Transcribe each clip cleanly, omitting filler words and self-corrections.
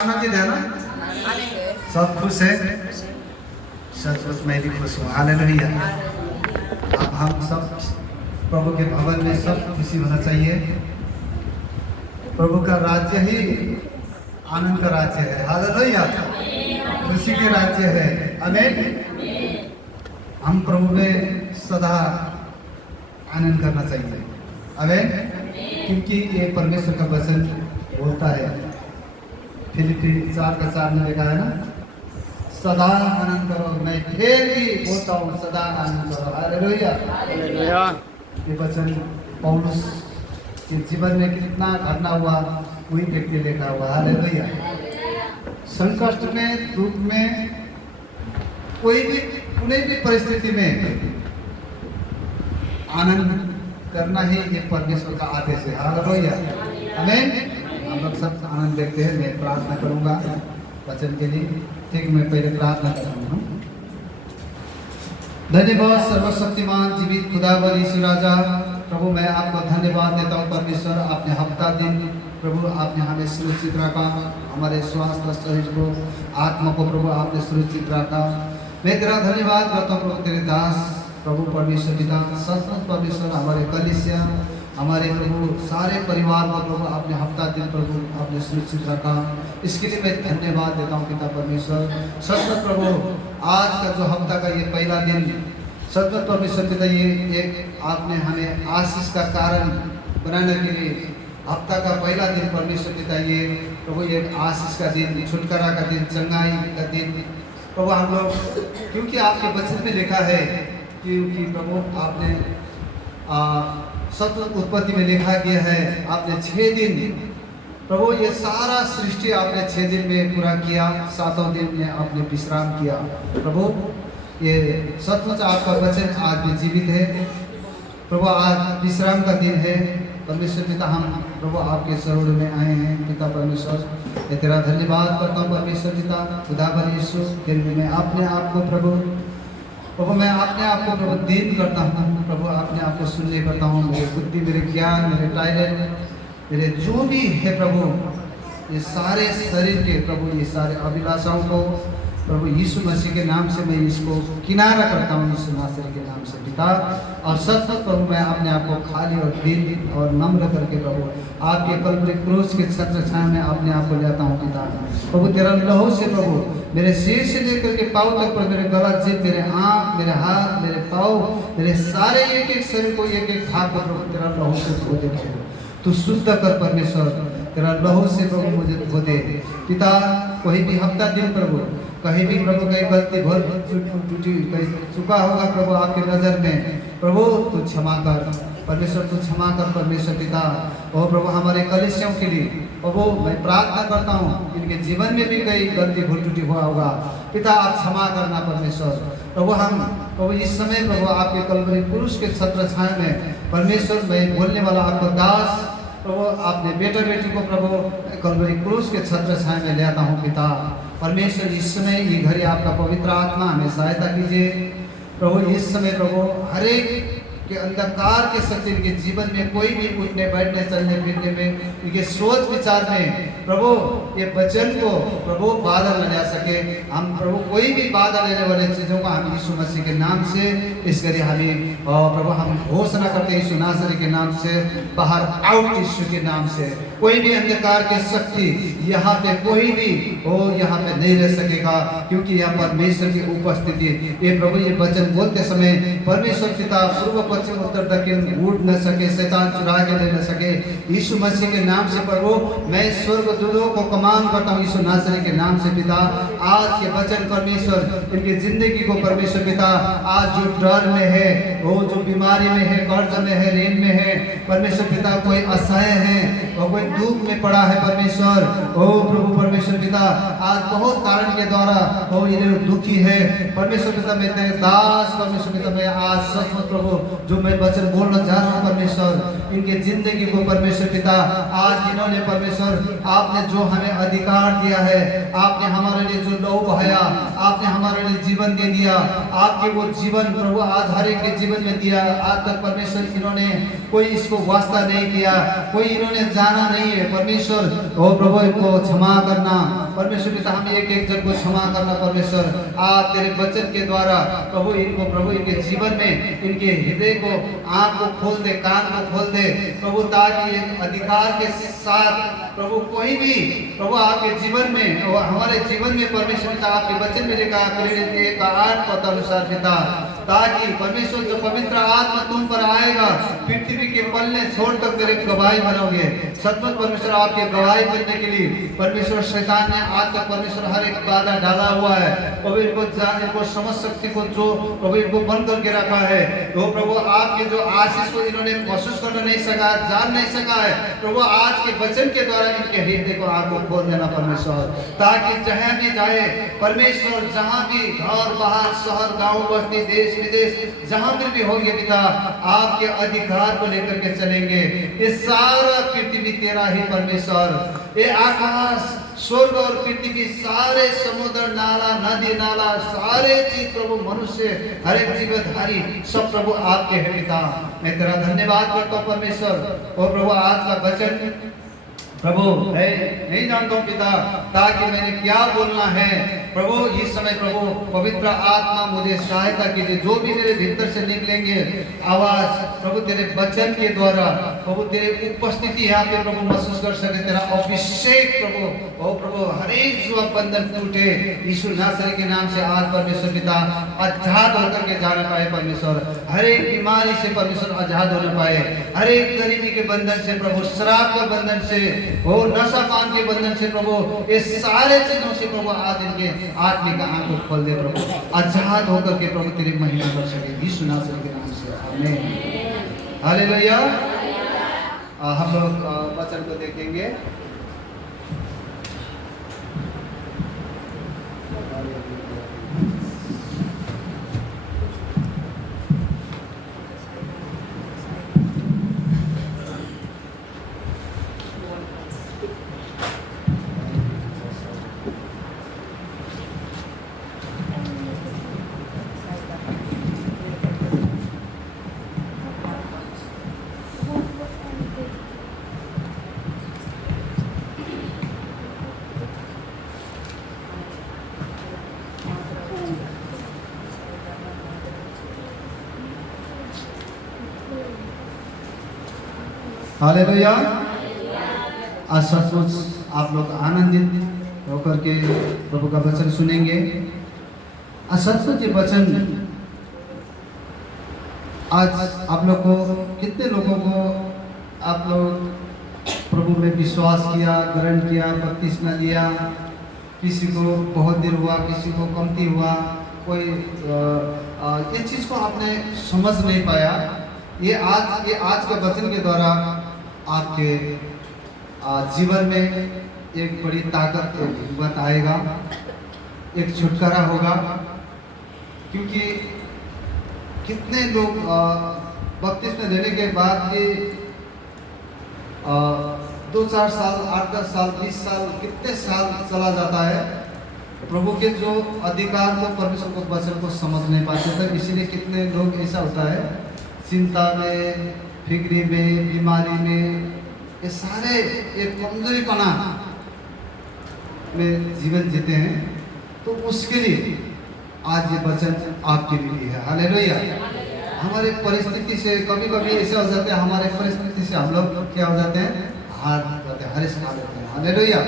आनंदित है ना? सब खुश है? सच मैं भी खुश हूँ। हालेलुया। अब हम सब प्रभु के भवन में सब खुशी होना चाहिए। प्रभु का राज्य ही आनंद का राज्य है। हालेलुया। खुशी के राज्य है। आमीन। हम प्रभु में सदा आनंद करना चाहिए। आमीन। क्योंकि ये परमेश्वर का वचन बोलता है, फिलिपी 4:4 में लिखा है ना, सदा आनंद करो। मैं फिर भी बोलता हूँ, सदा आनंद करो। हालेलुया। ये वचन पौलुस के जीवन में कितना घटना हुआ वही व्यक्ति लिखा हुआ। हालेलुया। संकट में, दुख में, कोई भी कुछ भी परिस्थिति में आनंद करना ही ये परमेश्वर का आदेश है। हालेलुया। आमीन। हम लोग सब आनंद देखते हैं। मैं प्रार्थना करूंगा वचन के लिए। ठीक, मैं पहले प्रार्थना करता हूँ। धन्यवाद सर्वशक्तिमान जीवित खुदावर यीशु राजा, प्रभु मैं आपको धन्यवाद देता हूँ परमेश्वर। आपने हफ्ता दिन प्रभु आपने हमें सुरक्षित रखा, हमारे स्वास्थ्य शरीर को, आत्मा को प्रभु आपने सुरक्षित रखा। मैं तेरा धन्यवाद करता हूँ प्रभु, तेरे दास प्रभु परमेश्वर पिता, सचमुच परमेश्वर हमारे कलीसिया, हमारे प्रभु सारे परिवार को प्रभु आपने हफ्ता दिन प्रभु आपने सुरक्षित रखा। इसके लिए मैं धन्यवाद देता हूँ पिता परमेश्वर। सचमुच प्रभु आज का जो हफ्ता का ये पहला दिन, सचमुच परमेश्वर पिता ये एक आपने हमें आशीष का कारण बनाने के लिए हफ्ता का पहला दिन परमेश्वर पिता ये प्रभु ये आशीष का दिन, छुटकारा का दिन, चंगाई का दिन प्रभु हम लोग, क्योंकि आपके वचन में लिखा है, क्योंकि प्रभु आपने सत्य उत्पत्ति में लिखा गया है आपने 6 दिन प्रभु ये सारा सृष्टि आपने 6 दिन में पूरा किया, 7वें दिन में आपने विश्राम किया। प्रभु ये सचमुच आपका वचन आज भी जीवित है प्रभु। आज विश्राम का दिन है परमेश्वर पिता। हम प्रभु आपके शरण में आए हैं पिता परमेश्वर। ये तेरा धन्यवाद करता हूँ परमेश्वर पिता खुदावर यीशु। फिर भी मैं अपने आप को प्रभु मैं अपने आप को प्रभु दीन करता हूँ प्रभु, अपने आप को सुनने करता हूँ। मेरी बुद्धि, मेरे ज्ञान, मेरे टैलेंट, मेरे जो भी है प्रभु, ये सारे शरीर के प्रभु ये सारे अभिलाषाओं को प्रभु यीशु मसीह के नाम से मैं इसको किनारा करता हूँ, यीशु मसीह के नाम से पिता। और सच प्रभु मैं अपने आप को खाली और दीन और नम्र करके प्रभु आपके कल्वरी क्रूस के छत्र छाया में अपने आप को लेता हूँ पिता। प्रभु तेरा लहू से प्रभु मेरे सिर से लेकर के पाँव तक पर, मेरे गला जीभ, मेरे आँख, मेरे हाथ, मेरे पाँव, मेरे सारे एक एक शरीर को, एक एक भाग को प्रभु तेरा लहू से धो दे प्रभु। तू शुद्ध कर परमेश्वर, तेरा लहू से प्रभु मुझे धो दे पिता। कोई भी हफ्ता दिन प्रभु कहीं भी प्रभु कहीं गलती भूल टूटी कहीं चुका होगा प्रभु आपके नज़र में प्रभु तू क्षमा कर परमेश्वर, तू क्षमा कर परमेश्वर पिता। ओ प्रभु हमारे कलीसियों के लिए प्रभु मैं प्रार्थना करता हूँ, इनके जीवन में भी कहीं गलती भूल टूटी हुआ होगा पिता, आप क्षमा करना परमेश्वर। प्रभु हम प्रभु इस समय प्रभु आपके कल्वरी पुरुष के छत्र छाया में परमेश्वर मैं बोलने वाला आपका दास प्रभु आपने बेटा बेटी को प्रभु कल्वरी क्रूस के छत्र छाया में ले आता हूँ पिता परमेश्वर। इस समय ये घड़ी आपका पवित्र आत्मा हमें सहायता कीजिए प्रभु। इस समय प्रभु हर एक के अंधकार के शक्ति इनके जीवन में, कोई भी उठने बैठने चलने फिरने में, इनके सोच विचार में प्रभु ये वचन को प्रभु बाधा न जा सके। हम प्रभु कोई भी बाधा लेने वाले चीज़ों को हम यीशु मसीह के नाम से इस घड़ी हमें प्रभु हम घोषणा करते हैं यीशु नासरी के नाम से बाहर आउट, यीशु के नाम से। कोई भी अंधकार की शक्ति यहाँ पे कोई भी हो यहाँ पे नहीं रह सकेगा, क्योंकि यहाँ परमेश्वर की उपस्थिति। ये प्रभु ये वचन बोलते समय परमेश्वर पिता पूर्व पश्चिम उत्तर दक्षिण उड़ न सके, शैतान चुरा के ले न सके। यीशु मसीह के नाम से प्रभु मैं स्वर्गदूतों को कमान करता हूँ यीशु नासरी के नाम से पिता। आज के वचन परमेश्वर इनकी जिंदगी को परमेश्वर पिता, आज जो डर में है, वो जो बीमारी में है, कर्ज में है, ऋण में है परमेश्वर पिता, कोई असहाय है और कोई दुख में पड़ा है परमेश्वर। ओ प्रभु परमेश्वर पिता आज बहुत कारण के द्वारा वो ये दुखी है परमेश्वर पिता। मैं तेरे दास परमेश्वर पिता मैं आज सचमुच प्रभु जो मैं वचन बोलना चाह रहा हूँ परमेश्वर, इनके जिंदगी को परमेश्वर पिता आज इन्होंने परमेश्वर आपने जो हमें अधिकार दिया है, आपने हमारे लिए जो लहू बहाया, आपने हमारे लिए जीवन दे दिया, आपके वो जीवन प्रभु आज हर एक के जीवन में दिया। आज तक परमेश्वर इन्होंने कोई इसको वास्ता नहीं किया, कोई इन्होंने जाना नहीं है परमेश्वर, ओ प्रभु इनको क्षमा करना परमेश्वर पिता, हम एक एक जन को क्षमा करना परमेश्वर। आप तेरे वचन के द्वारा प्रभु इनको, प्रभु इनके जीवन में, इनके हृदय को, आंख को खोल दे, कान को खोल दे प्रभु, ताकि ये अधिकार के साथ प्रभु कोई भी प्रभु आपके जीवन में और हमारे जीवन में परमेश्वर पिता आपके वचन में लिखा प्रेरित एक आठ पद अनुसार पिता, ताकि परमेश्वर जो पवित्र आत्मा तुम पर आएगा पृथ्वी के पल्ले छोड़ तक तेरे गवाही बनोगे। सचमुच परमेश्वर आपके गवाही बनने के लिए परमेश्वर शैतान ने आज तक परमेश्वर हर एक बाधा डाला हुआ है प्रभु, इनको जानने को, समझ शक्ति को जो प्रभु इनको बंद करके रखा है, तो प्रभु आपके जो आशीष को इन्होंने महसूस कर नहीं सका, जान नहीं सका है प्रभु, आज के वचन के द्वारा इनके हृदय को आपको खोल देना परमेश्वर, ताकि जहाँ भी जाए परमेश्वर, जहाँ भी घर बाहर शहर गांव बस्ती देश विदेश जहाँ भी होंगे पिता, आपके अधिकार को लेकर के चलेंगे। ये सारा पृथ्वी तेरा ही परमेश्वर, ये आकाश स्वर्ग और पृथ्वी सारे समुद्र नाला नदी नाला सारे चीज प्रभु, मनुष्य हर एक जीवधारी सब प्रभु आपके है पिता। मैं तेरा धन्यवाद करता हूँ परमेश्वर। और प्रभु आज का वचन प्रभु है नहीं जानता हूँ पिता, ताकि मैंने क्या बोलना है प्रभु इस समय प्रभु, पवित्र आत्मा मुझे सहायता कीजिए। जो भी मेरे भीतर से निकलेंगे आवाज प्रभु तेरे वचन के द्वारा प्रभु, तेरे उपस्थिति यहाँ पे प्रभु महसूस कर सके, तेरा अभिषेक प्रभु, ओ प्रभु हर एक जुआ बंधन टूटे यीशु नासरी के नाम से आज परमेश्वर पिता आजाद होकर के जाना पाए परमेश्वर, हर एक बीमारी से परमेश्वर आजाद होने पाए, हर एक गरीबी के बंधन से प्रभु, शराब के बंधन से, ओ नशा पान के बंधन से प्रभु, ये सारे चीजों से प्रभु आज इनके आत्मिक आंख को खोल दे प्रभु, आजाद होकर के प्रभु तेरी महिमा कर सके यीशु नासरी के नाम से आमीन हालेलुया। हम लोग वचन को देखेंगे। हालेलुया। आज सचमुच आप लोग आनंदित होकर के प्रभु का वचन सुनेंगे। आज सचमुच ये वचन आज आप लोग को, कितने लोगों को आप लोग प्रभु में विश्वास किया, ग्रहण किया, बपतिस्मा लिया, किसी को बहुत देर हुआ, किसी को कमती हुआ, कोई ये चीज़ को आपने समझ नहीं पाया। ये आज के वचन के द्वारा आपके जीवन में एक बड़ी ताकत, एक हिम्मत आएगा, एक छुटकारा होगा। क्योंकि कितने लोग बपतिस्मा लेने के बाद भी 2-4 साल, 8-10 साल, 20 साल, कितने साल चला जाता है, प्रभु के जो अधिकार को, परमेश्वर को, वचन को समझ नहीं पाते थे। इसीलिए कितने लोग ऐसा होता है, चिंता में, फिक्री में, बीमारी में, ये सारे एक कमजोरीपना में जीवन जीते हैं। तो उसके लिए आज ये वचन आपके लिए है। हालेलुया। हमारे परिस्थिति से कभी कभी ऐसा हो जाता है, हमारे परिस्थिति से हम लोग क्या हो जाते हैं, हार जाते हैं, हरिश खा लेते हैं। हालेलुया।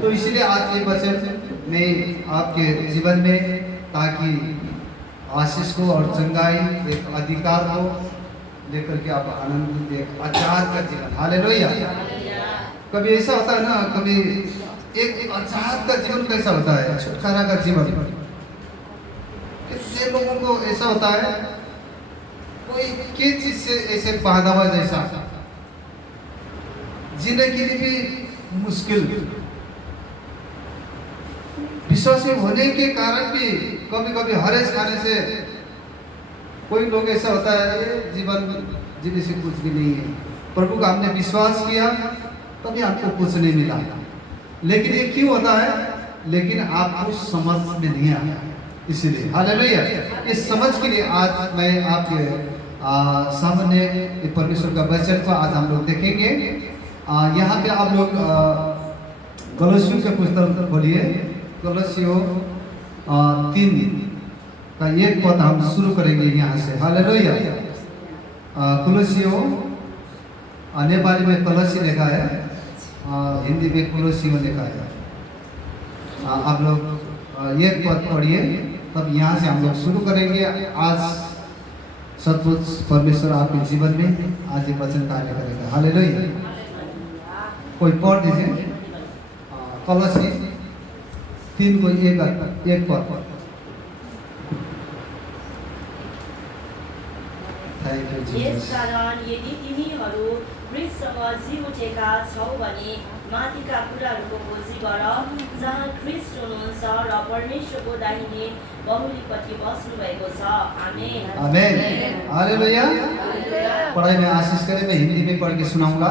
तो इसीलिए आज ये वचन में आपके जीवन में, ताकि आशीष को और चंगाई, एक अधिकार को लेकर के आप आनंद, एक आजाद का जीवन। हालेलुया। कभी ऐसा होता है ना, कभी एक आजाद का जीवन कैसा होता है, छुटकारा का जीवन। कितने लोगों को ऐसा होता है, कोई किस चीज से ऐसे बांधा हुआ जैसा, जीने के लिए भी मुश्किल, विश्वासी होने के कारण भी कभी कभी हरेश खाने से कोई लोग ऐसा होता है, ये जीवन जीने से कुछ भी नहीं है। प्रभु का हमने विश्वास किया तभी आपको कुछ नहीं मिला। लेकिन ये क्यों होता है, लेकिन आपको समझ में नहीं आया। इसीलिए हालेलुया। इस समझ के लिए आज मैं आपके सामने परमेश्वर का वचन को आज हम लोग देखेंगे। यहाँ पे आप लोग कलोसियों के पुस्तक बोलिए, कलोसियों 3 का 1 पद हम शुरू करेंगे यहाँ से। हालेलुया। कलोसियों नेपाली में कलसी लिखा है, हिंदी में कलोसियों लिखा है। आप लोग 1 पद पढ़िए, तब यहाँ से हम लोग शुरू करेंगे। आज सचमुच परमेश्वर आपके जीवन में आज ये वचन कार्य करेगा। हालेलुया। कोई पढ़ दीजिए कलसी 3 को 1 पद। Thank you Jesus. यसकारण यदि तिमीहरू ख्रीष्टसँग जी उठेका छौ भने माथिका कुराहरूको खोजी गर, जहाँ ख्रीष्ट हुनुहुन्छ र परमेश्वरको दाहिने बहुलीपट्टि बस्नु भएको छ। आमेन। आमेन। हालेलुया। पढ़ाई में आशीष करें। मैं हिंदी में पढ़ के सुनाऊंगा।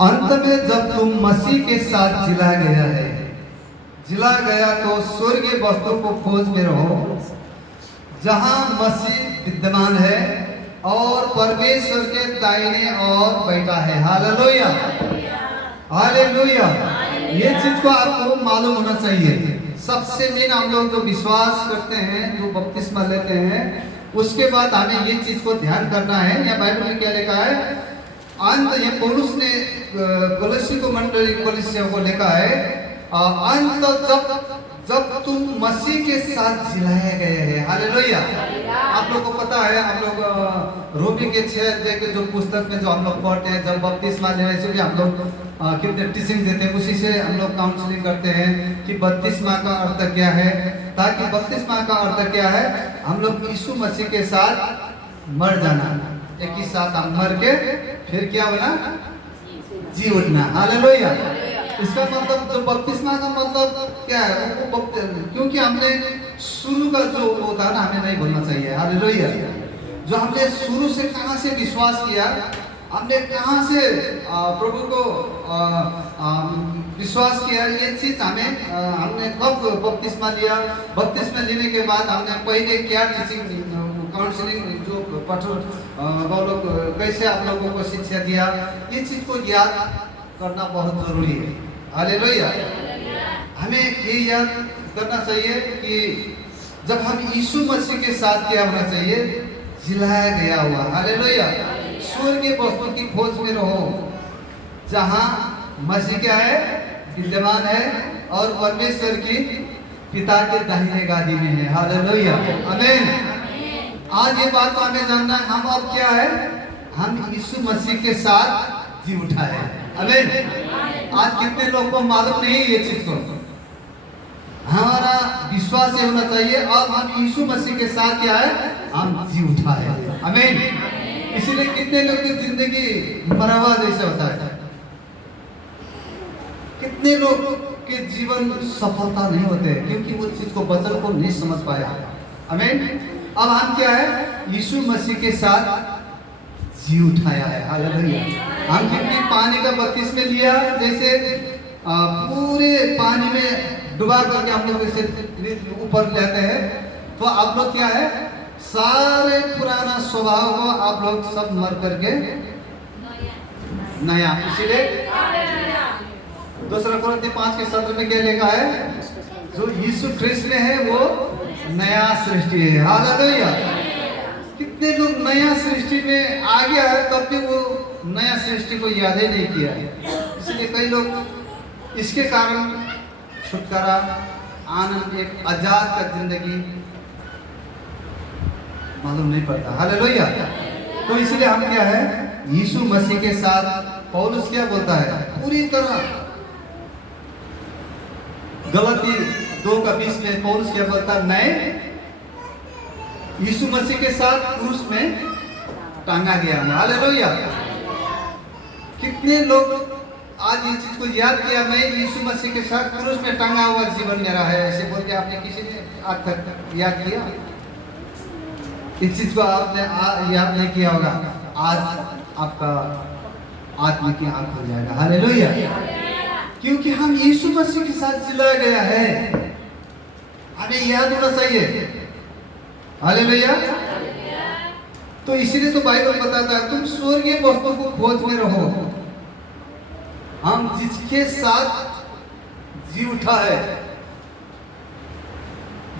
अंत में जब तुम मसीह के साथ जिला गया तो स्वर्गीय वस्तु को खोज में रहो, जहां मसीह विद्यमान है और परमेश्वर के दाहिने ओर बैठा है। हालेलुया। हालेलुया। ये चीज को आपको मालूम होना चाहिए। सबसे मेन हम लोग जो विश्वास करते हैं, जो बपतिस्मा लेते हैं, उसके बाद हमें ये चीज को ध्यान करना है। या बाइबल में क्या लिखा है? अंत, ये पौलुस ने कलोसी को मंडली कलीसिया को लिखा है, अंत जब तुम मसीह के साथ जिलाए गए हैं। हालेलुया। आप लोग को पता है, हम लोग रोमी के 6 अध्याय के जो पुस्तक में जो हम लोग पढ़ते हैं, जब बपतिस्मा लेने से भी हम लोग कितने टीचिंग देते हैं, उसी से हम लोग काउंसलिंग करते हैं कि बपतिस्मा का अर्थ क्या है। ताकि बपतिस्मा का अर्थ क्या है? हम लोग यीशु मसीह के साथ मर जाना, एक ही साथ हम मर के फिर क्या होना? जी उठना। हालेलुया। इसका मतलब जो बपतिस्मा का मतलब क्या है? क्योंकि हमने शुरू का जो होता है ना, हमें नहीं भूलना चाहिए। हालेलुया। जो हमने शुरू से कहाँ से विश्वास किया, हमने कहाँ से प्रभु को विश्वास किया, ये चीज हमने कब बपतिस्मा लिया, बपतिस्मा लेने के बाद हमने पहले क्या टीचिंग काउंसलिंग जो वो लोग कैसे आप लोगों को शिक्षा दिया, ये चीज को याद करना बहुत जरूरी है। हालेलुया। हमें ये याद करना चाहिए कि जब हम यीशु मसीह के साथ क्या होना चाहिए? जिलाया गया हुआ। हालेलुया। स्वर्गीय वस्तु की खोज में रहो, जहां मसीह क्या है? विद्यमान है और परमेश्वर की पिता के दाहिने गादी में है। हालेलुया। आमीन। आज ये बात तो हमें जानना है, हम अब क्या है? हम यीशु मसीह के साथ जी उठा है। आमीन। आज कितने लोग को मालूम नहीं ये चीज को। हमारा विश्वास ये होना चाहिए, अब हम यीशु मसीह के साथ क्या है? हम जी उठा है। आमीन। इसीलिए कितने लोग की जिंदगी मरवा जैसे होता है, कितने लोग के जीवन सफलता नहीं होते, क्योंकि वो चीज को वचन को नहीं समझ पाया। आमीन। अब हम क्या है? यीशु मसीह के साथ जी उठाया है। हालेलुया। हम कितनी पानी का बपतिस्मा लिया, जैसे पूरे पानी में डुबा करके हम लोग जैसे ऊपर लेते हैं, तो आप लोग क्या है? सारे पुराना स्वभाव को आप लोग सब मर करके नया। इसीलिए 2 कोरिन्थियों 5 के 17 में क्या लिखा है? जो यीशु ख्रीष्ट में है वो नया सृष्टि है। हालेलुया। कितने लोग नया सृष्टि में आ गया है, तब भी वो नया सृष्टि को याद ही नहीं किया है। इसलिए कई लोग इसके कारण छुटकारा, आनंद, एक आजाद का जिंदगी मालूम नहीं पड़ता। हालेलुया। तो इसलिए हम क्या है? यीशु मसीह के साथ पौलुस क्या बोलता है? पूरी तरह गलती 2:20 में पौलुस क्या बोलता है? नए यीशु मसीह के साथ क्रूस में टांगा गया हूं। हालेलुया। कितने लोग आज ये चीज को याद किया, मैं यीशु मसीह के साथ क्रूस में टांगा हुआ जीवन मेरा है, ऐसे बोल के आपने किसी ने आज तक याद किया? इस चीज को आपने याद नहीं किया होगा, आज आपका आत्मा की आंख हो जाएगा। हालेलुया। क्योंकि हम यीशु मसीह के साथ जिलाया गया है, हमें याद होना चाहिए। हालेलुया। तो इसीलिए तो बाइबल बताता है तुम स्वर्गीय वस्तु को खोज में रहो। हम जिसके साथ जी उठा है,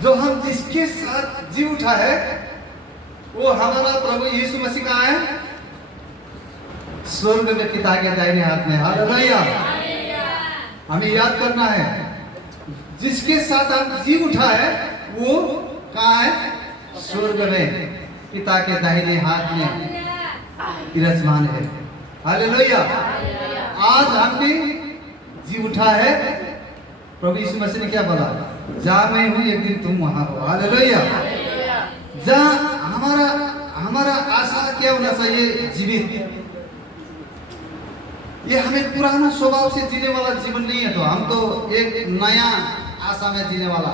जो हम जिसके साथ जी उठा है, वो हमारा प्रभु यीशु मसीह कहाँ है? स्वर्ग में पिता के दाहिने हाथ में। हालेलुया। हमें याद करना है, जिसके साथ हम जी उठा है वो कहाँ है? स्वर्ग में पिता के दाहिने हाथ में विराजमान है। हालेलुया। आज हम भी जी उठा है। प्रभु यीशु मसीह ने क्या बोला? जहाँ मैं हूँ एक दिन तुम वहां हो। हालेलुया। जहाँ हमारा आशा क्या होना चाहिए? जीवित। ये हमें पुराना स्वभाव से जीने वाला जीवन नहीं है, तो हम तो एक नया आशा में जीने वाला।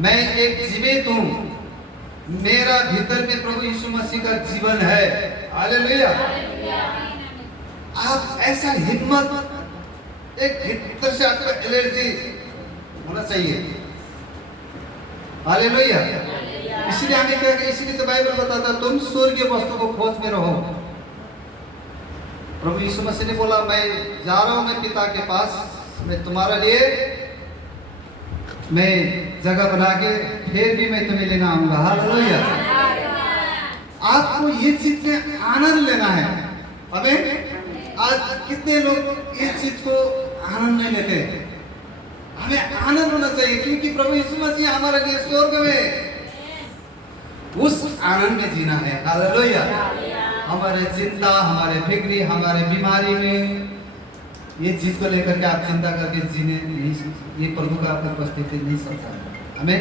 मैं एक जीवित हूँ, मेरा भीतर में प्रभु यीशु मसीह का जीवन है। हालेलुया। आप ऐसा हिम्मत, एक भीतर से आपका एनर्जी होना चाहिए। हालेलुया। इसलिए हमें क्या, इसलिए तो बाइबल बताता है तुम स्वर्गीय वस्तु को खोज में रहो। प्रभु यीशु मसीह ने बोला मैं जा रहा हूं मैं पिता के पास, मैं तुम्हारे लिए मैं जगह बना के फिर भी मैं तुम्हें लेना आऊंगा। हालेलुया। आपको ये चीज में आनंद लेना है। हमें आज कितने लोग इस चीज को आनंद नहीं लेते? हमें आनंद होना चाहिए, क्योंकि प्रभु यीशु मसीह हमारे लिए स्वर्ग में उस आनंद में जीना है। हालेलुया। हमारे चिंता, हमारे फिक्री, हमारे बीमारी में ये चीज को लेकर के आप चिंता करके जीने नहीं, ये प्रभु का आपकी उपस्थिति नहीं सकता। हमें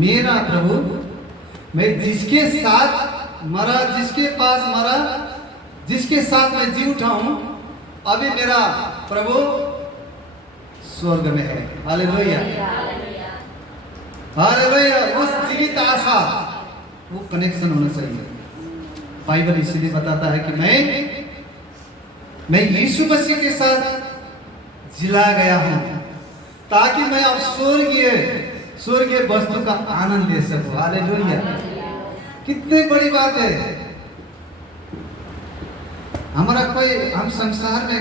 मेरा प्रभु, मैं जिसके साथ मरा, जिसके पास मरा, जिसके साथ मैं जी उठा हूं, अभी मेरा प्रभु स्वर्ग में है। हालेलुया। हालेलुया। उस जीवित आशा, वो कनेक्शन होना चाहिए। बाइबल इसलिए बताता है कि मैं यीशु मसीह के साथ जिला गया हूं, ताकि मैं अब स्वर्गीय वस्तु का आनंद ले सकूं। हालेलुया। कितनी बड़ी बात है। हम संसार में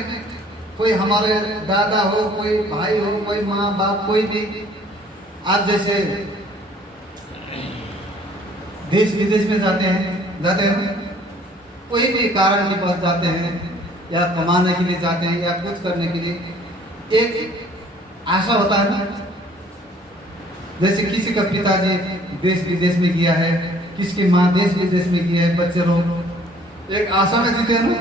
कोई हमारे दादा हो, कोई भाई हो, कोई माँ बाप, कोई भी, आप जैसे देश विदेश में जाते हैं, कोई भी कारण के पास जाते हैं, या कमाने के लिए जाते हैं, या कुछ करने के लिए, एक आशा होता है ना। जैसे किसी का पिताजी देश विदेश में गया है, किसकी माँ देश विदेश में गया है, बच्चे लोग एक आशा में जीते हैं ना।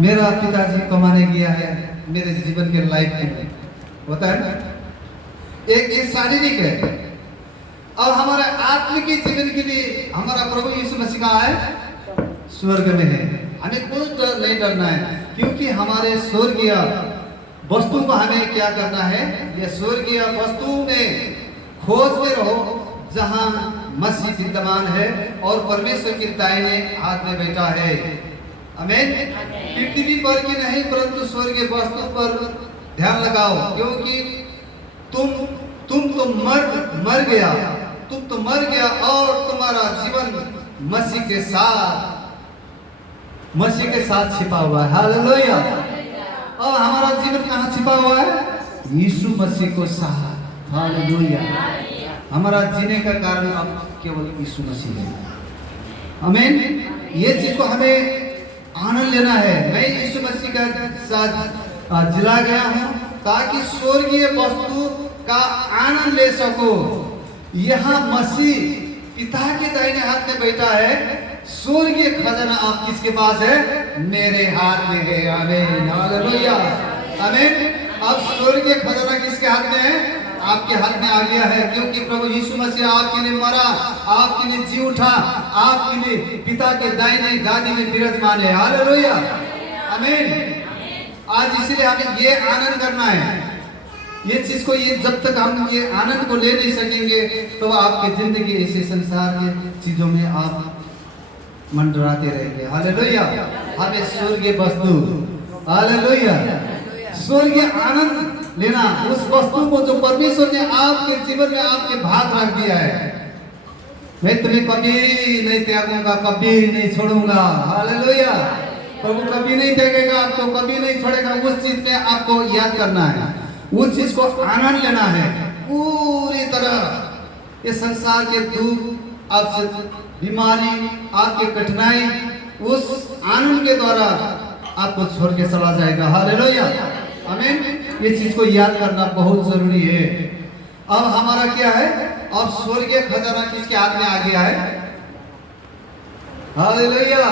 मेरा पिताजी कमाने गया है, मेरे जीवन के लाइफ में होता है ना। एक शारीरिक है, और हमारे आत्मिक जीवन के लिए हमारा प्रभु यीशु मसीह कहाँ है? स्वर्ग में है। हमें कोई डर नहीं डरना है, क्योंकि हमारे स्वर्गीय वस्तु को हमें क्या करना है? ये स्वर्गीय वस्तु में खोज में रहो, जहां मसीह विद्यमान है और परमेश्वर के दाहिने हाथ में बैठा है। आमीन। पृथ्वी पर की नहीं, परंतु स्वर्गीय वस्तु पर ध्यान लगाओ, क्योंकि तुम तो मर गया, तुम तो मर गया, और तुम्हारा जीवन मसीह के साथ छिपा हुआ है। हालेलुया। और हमारा जीवन कहाँ छिपा हुआ है? यीशु मसीह को साथ। हालेलुया। हमारा जीने का कारण अब केवल यीशु मसीह है। आमीन। ये चीज को हमें आनंद लेना है। मैं यीशु मसीह का साथ जिला गया हूँ, ताकि स्वर्गीय वस्तु का आनंद ले सको। यहाँ मसीह पिता के दाहिने हाथ में बैठा है। स्वर्गीय खजाना आप किसके पास है? मेरे हाथ में है। आमीन। हालेलुया। आमीन। अब स्वर्गीय खजाना किसके हाथ में है? आपके हाथ में आ गया है, क्योंकि प्रभु यीशु मसीह आपके लिए मरा, आपके लिए जी उठा, आपके लिए पिता के दाहिने गादी में विराजमान है। हालेलुया। आमीन। आज इसलिए हमें ये आनंद करना है। ये चीज को, ये जब तक हम ये आनंद को ले नहीं सकेंगे, तो आपकी जिंदगी ऐसे संसार के चीजों में आप मंडराते रहेंगे। हालेलुया। हमें स्वर्गीय वस्तु, हालेलुया, स्वर्गीय आनंद लेना, उस वस्तु को जो परमेश्वर ने आपके जीवन में आपके भाग रख दिया है। मैं तुम्हें कभी नहीं त्यागूंगा, कभी नहीं छोड़ूंगा। हालेलुया। प्रभु कभी नहीं त्यागेगा आपको, कभी नहीं छोड़ेगा। उस चीज में आपको याद करना है, उस चीज को आनंद लेना है पूरी तरह। ये संसार के दुख, आपसे बीमारी, आपके कठिनाई, उस आनंद के द्वारा आपको छोड़ के चला जाएगा। हालेलुया, आमीन। ये चीज को याद करना बहुत जरूरी है। अब हमारा क्या है, अब स्वर्गीय खजाना किसके हाथ में आ गया है? हालेलुया।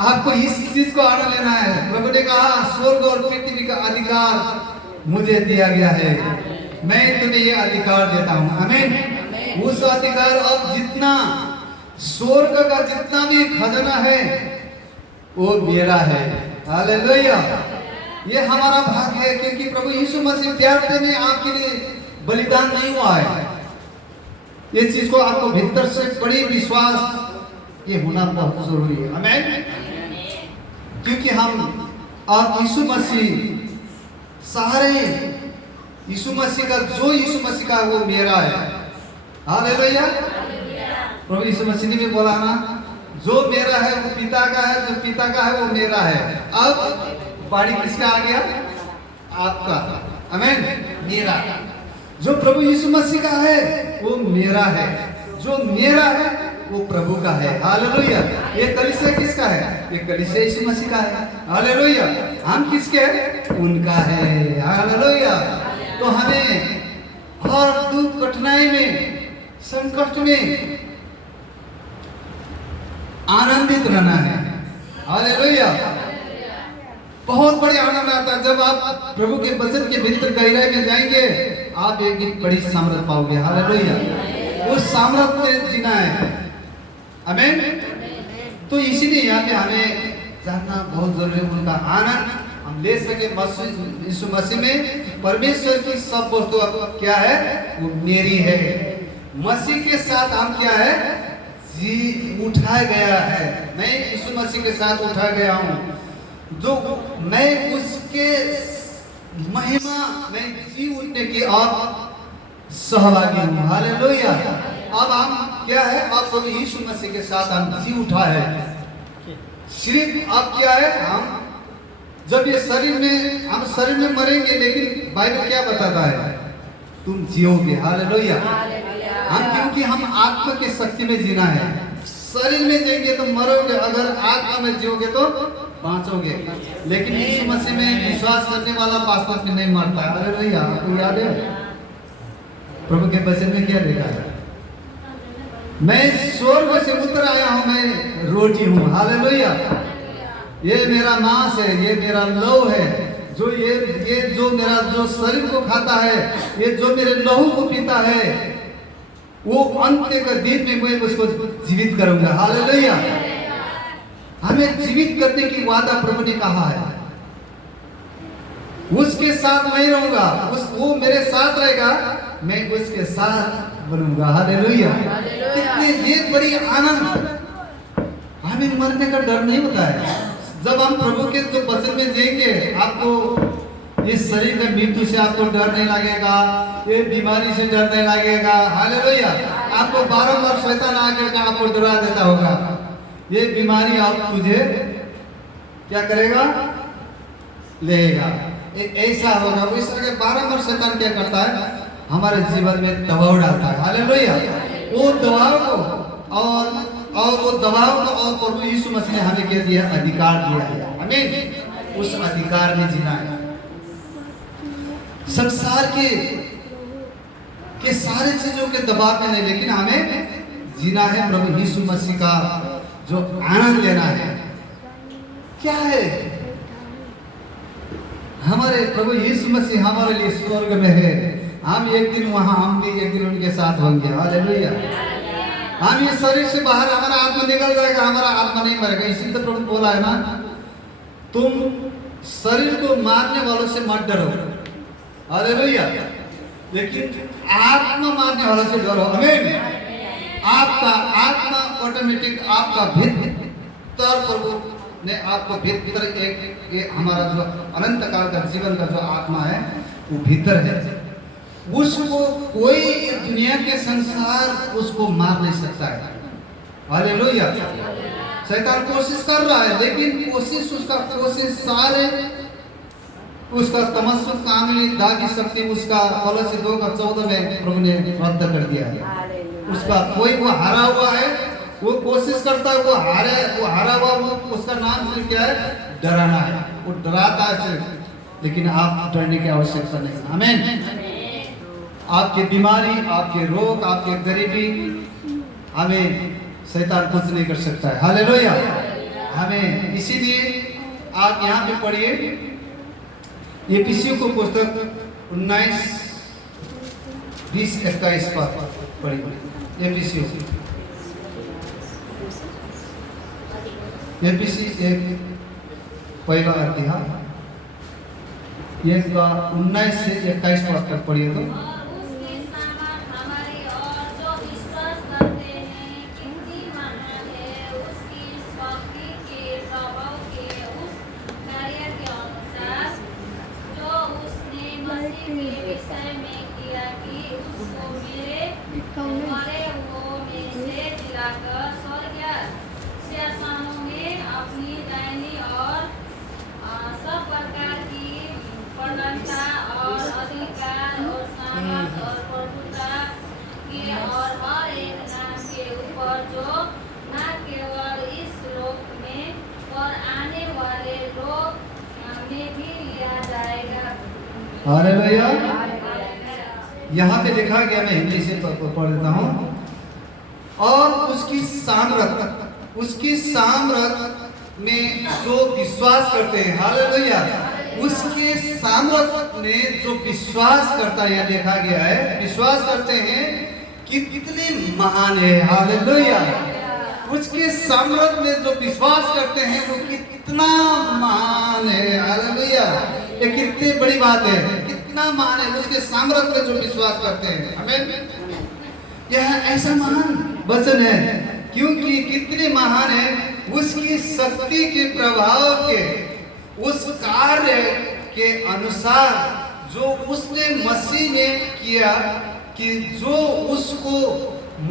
आपको इस चीज को आनंद लेना है। प्रभु ने कहा स्वर्ग और पृथ्वी का अधिकार मुझे दिया गया है, मैं तुम्हें ये अधिकार देता हूं। आमीन। उस अधिकार, अब जितना स्वर्ग का जितना भी खजाना है वो मेरा है। हालेलुया। ये हमारा भाग है, क्योंकि प्रभु यीशु मसीह प्यार देने आपके लिए बलिदान नहीं हुआ है। ये चीज को आपको भीतर से बड़ी विश्वास ये होना बहुत जरूरी है। आमीन। क्योंकि हम आप यीशु मसीह सारे यीशु मसीह का, जो यीशु मसीह का वो मेरा है। हालेलुया। प्रभु यीशु मसीह ने भी बोला ना, जो मेरा है वो पिता का है, जो पिता का है वो मेरा है। अब बाड़ी किसका आ गया? आपका। आमीन। मेरा। जो प्रभु यीशु मसीह का है वो मेरा है, जो मेरा है वो प्रभु का है। हालेलुया। ये कलीसिया किसका है? ये कलीसिया यीशु मसीह का है। हालेलुया। हम किसके हैं? उनका है। हालेलुया। तो हमें हर दुख, कठिनाई में, संकट में आनंदित रहना है। हालेलुया। बहुत बड़ी आनंद आता है जब आप प्रभु के वचन के भीतर गहराई में जाएंगे, आप एक बड़ी सामर्थ पाओगे। हालेलुया। उस सामर्थ में जीना है। आमीन। तो इसीलिए यहाँ पे हमें जानना बहुत जरूरी है, उनका आनंद हम ले सके यीशु मसीह में। परमेश्वर की सब वस्तु क्या है? वो मेरी है। मसीह के साथ हम क्या है? जी उठाया गया है। मैं यीशु मसीह के साथ उठाया गया हूँ, जो मैं उसके महिमा में जी उठने की अब सहभागी हूँ। हालेलुया। अब हम क्या है? अब प्रभु यीशु मसीह के साथ हम जी उठा है। सिर्फ अब क्या है, हम जब ये शरीर में, हम शरीर में मरेंगे, लेकिन बाइबल क्या बताता है? तुम जियोगे। हालेलुया। हम, क्योंकि हम आत्मा की शक्ति में जीना है। शरीर में जाएंगे तो मरोगे, अगर आत्मा में जियोगे तो बाँचोगे। लेकिन यीशु मसीह में विश्वास करने वाला वास्तव में नहीं मरता है। हालेलुया। आपको याद है प्रभु के वचन में क्या लिखा है? मैं स्वर्ग से उतर आया हूँ, मैं रोटी हूँ। हालेलुया। ये मेरा मांस है, ये मेरा लहू है। जो ये जो मेरा जो शरीर को खाता है, ये जो मेरे लहू को पीता है, वो अंत के दिन में मैं उसको जीवित करूंगा। हालेलुया। हमें जीवित करने की वादा प्रभु ने कहा है। उसके साथ मैं रहूंगा, वो मेरे साथ रहेगा, मैं उसके साथ बनूंगा। हालेलुया। कितनी ये बड़ी आनंद। हमें मरने का डर नहीं होता है। जब हम प्रभु के जो वचन में जाएंगे, आपको इस शरीर में मृत्यु से आपको डर नहीं लगेगा, ये बीमारी से डर नहीं लगेगा। हालेलुया। आपको बारंबार शैतान आकर के आपको डरा देता होगा, ये बीमारी आप तुझे क्या करेगा? लेगा, ऐसा होगा। इस तरह के बारंबार शैतान क्या करता है? हमारे जीवन में दबाव डालता है। हालेलुया। वो दबाव को और वो दबाव को और प्रभु यीशु मसीह ने हमें क्या दिया? अधिकार दिया है। हमें उस अधिकार में जीना है। संसार के सारे चीजों के दबाव में नहीं, लेकिन हमें जीना है प्रभु यीशु मसीह का जो आनंद लेना है। क्या है? हमारे प्रभु यीशु मसीह हमारे लिए स्वर्ग में है। हम एक दिन वहां, हम भी एक दिन उनके साथ होंगे। हालेलुया। हम ये शरीर से बाहर, हमारा आत्मा निकल जाएगा, हमारा आत्मा नहीं मरेगा। इसी तो प्रभु बोला है ना, तुम शरीर को मारने वालों से मत डरो। हालेलुया। लेकिन आत्मा मारने वालों से डरो। आमीन। आपका आत्मा ऑटोमेटिक, आपका भीतर प्रभु ने आपको भीतर एक हमारा जो अनंत काल का जीवन का जो आत्मा है वो भीतर है। उसको कोई दुनिया के संसार उसको मार नहीं सकता है। हालेलुया। शैतान कोशिश कर रहा है, लेकिन कोशिश सारे उसका तमस्सु कामिनी दागी शक्ति उसका कॉलोसी 2:14 में प्रभु ने रद्द कर दिया है। उसका कोई वो हारा हुआ है, वो कोशिश करता है, वो हारा हुआ, वो उसका नाम सिर्फ क्या है? डराना है। वो डराता है सिर्फ, लेकिन आप डरने की आवश्यकता नहीं। आमीन। आपके बीमारी, आपके रोग, आपके गरीबी, हमें शैतान कुछ नहीं कर सकता है। हालेलुया। हमें इसीलिए आप यहाँ पे पढ़िए, एफिसियों को पुस्तक 19:20-21 पर पढ़िए। एफिसियों पहला अध्याय 19 से 21 पद तक पढ़िए तो। हालेलुया। यहाँ पे लिखा गया, मैं हिंदी से पढ़ देता हूँ। और उसकी सामर्थ में जो विश्वास करते हैं। हालेलुया। उसके सामर्थ में जो विश्वास करता है, यहाँ देखा गया है, विश्वास करते हैं कि कितने महान है। हालेलुया। उसके सामर्थ में जो विश्वास करते हैं वो कितना महान है। हालेलुया। ये कितनी बड़ी बात है, कितना महान है उसके सामर्थ में जो विश्वास करते हैं। आमीन। यह ऐसा महान वचन है क्योंकि कितने महान है, उसकी शक्ति के प्रभाव के, उस कार्य के अनुसार जो उसने मसीह में किया, कि जो उसको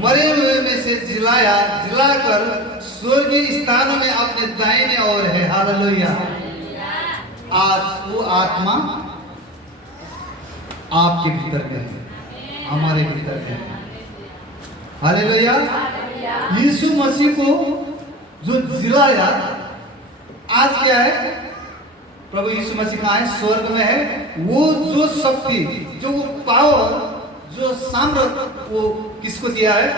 मरे हुए में से जिलाकर स्वर्गीय स्थानों में अपने दाहिने ओर है। हालेलुया। आज वो आत्मा आपके भीतर में है, हमारे भीतर में है। हालेलुया। यीशु मसीह को जो जिलाया, आज क्या है? प्रभु यीशु मसीह कहाँ है? स्वर्ग में है। वो जो शक्ति, जो वो पावर, जो सामर्थ, वो किसको दिया है?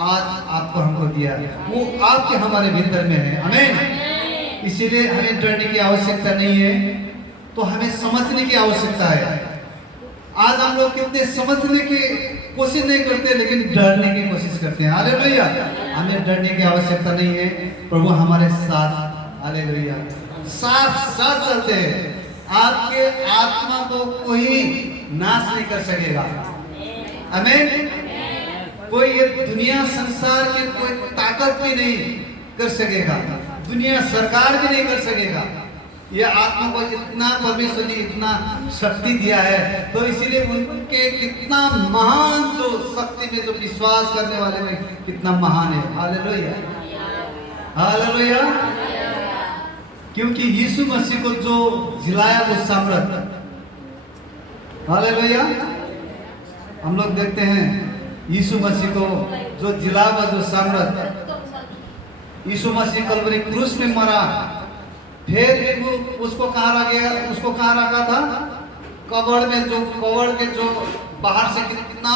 आज आपको, हमको दिया है। वो आपके हमारे भीतर में है। आमीन। इसीलिए हमें डरने की आवश्यकता नहीं है, तो हमें समझने की आवश्यकता है। आज हम लोग कितने समझने की कोशिश नहीं करते, लेकिन डरने की कोशिश करते हैं। हालेलुया। हमें डरने की आवश्यकता नहीं है, प्रभु हमारे साथ। हालेलुया। साथ चलते हैं। आपके आत्मा को कोई नाश नहीं कर सकेगा। आमीन। कोई ये दुनिया संसार की कोई ताकत भी नहीं कर सकेगा, दुनिया सरकार भी नहीं कर सकेगा। यह आत्मा को इतना परमेश्वर ने इतना शक्ति दिया है, तो इसीलिए उनके कितना महान, जो शक्ति में जो विश्वास करने वाले में कितना महान है। हालेलुया। हालेलुया। क्योंकि यीशु मसीह को जो जिलाया वो सामर्थ। हालेलुया। हम लोग देखते हैं यीशु मसीह को जो जिलावा, जो सामर्थ, यीशु मसीह कलवरी क्रूस में मरा, फिर वो उसको कहाँ रखा गया? उसको कहाँ रखा था? कब्र में। जो कब्र के जो बाहर से कितना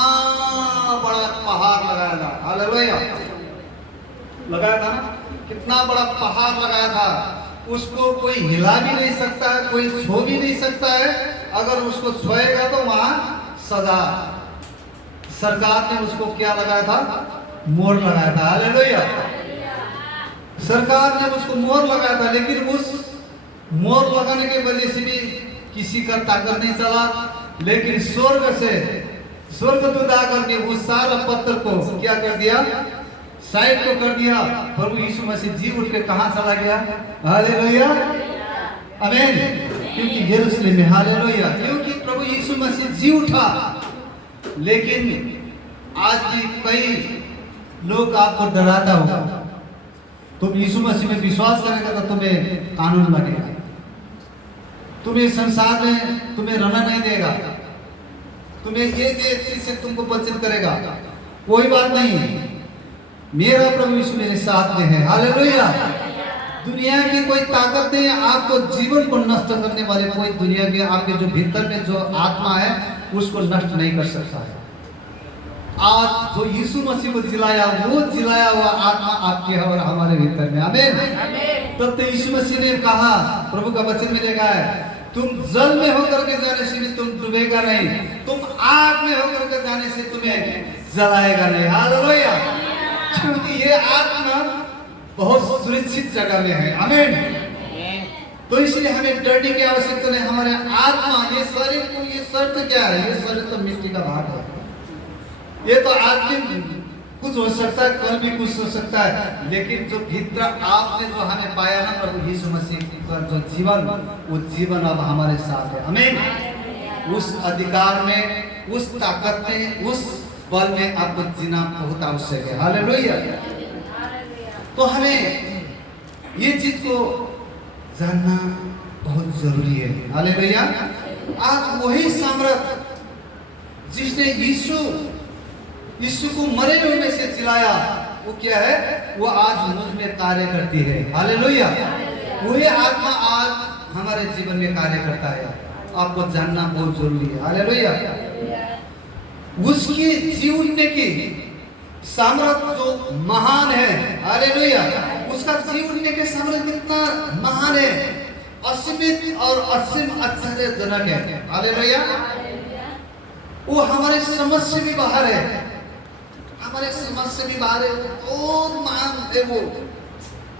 बड़ा पहाड़ लगाया था। हालेलुया। लगाया था ना, कितना बड़ा पहाड़ लगाया था। उसको कोई हिला भी नहीं सकता है, कोई छू भी नहीं सकता है। अगर उसको छुएगा तो वहां सजा। सरकार ने उसको क्या लगाया था? मोहर लगाया था। हालेलुया। सरकार ने उसको मोहर लगाया था, लेकिन उस मोहर लगाने की वजह से भी किसी का ताकत नहीं चला। लेकिन स्वर्गदूत आकर के उस सारा पत्थर को क्या कर दिया? साइड को कर दिया। प्रभु यीशु मसीह जी उठ के कहां चला गया? हालेलुया। आमीन। क्योंकि यरूशलेम में। हालेलुया। क्योंकि प्रभु यीशु मसीह जी उठा, लेकिन आज भी कई लोग आपको डराता होगा, तुम यीशु मसीह में विश्वास करेगा तो तुम्हें कानून लगेगा, तुम्हें संसार में तुम्हें रहना नहीं देगा, तुम्हें ये चीज से तुमको वंचित करेगा। कोई बात नहीं, मेरा प्रभु यीशु मेरे साथ में है। हालेलुया। दुनिया की कोई ताकतें आपको जीवन को नष्ट करने वाले, कोई दुनिया के आपके जो भीतर में जो आत्मा है उसको नष्ट नहीं कर सकता है। आज जो यीशु मसीह को जिलाया, वो जिलाया हुआ आत्मा आपके और हमारे भीतर में। आमीन। तब तो यीशु मसीह ने कहा, प्रभु का वचन में लिखा है, तुम जल में होकर के जाने से भी तुम डूबेगा नहीं, तुम आग में होकर के जाने से तुम्हें जलाएगा नहीं। हालेलुया। क्योंकि ये आत्मा बहुत सुरक्षित जगह में है। आमीन। तो इसलिए हमें डरने की आवश्यकता नहीं। हमारे आत्मा, ये शरीर को, ये शरीर क्या है? ये शरीर तो मिट्टी का भाग है। ये तो आज भी कुछ हो सकता है, कल भी कुछ हो सकता है, लेकिन जो भीतर आपने जो हमें पाया ना प्रभु यीशु मसीह का जो जीवन, वो जीवन अब हमारे साथ है। आमीन। उस अधिकार में, उस ताकत में, उस बल में आपको जीना बहुत आवश्यक है। हालेलुया। तो हमें ये चीज को जानना बहुत जरूरी है। हालेलुया। आज वही सामर्थ जिसने यीशु को मरे हुए में से जिलाया, वो क्या है? वो आज मुझ में कार्य करती है। हालेलुया। वही आत्मा आज हमारे जीवन में कार्य करता है। आपको जानना बहुत जरूरी है। हालेलुया। उसकी जी उठने की सामर्थ्य जो महान है। हालेलुया। उसका जी उठने के सामर्थ्य कितना महान है, असीमित और असीम आश्चर्यजनक है। हालेलुया। वो हमारे समझ से भी बाहर है, हमारे समझ से भी बाहर है, और महान है वो।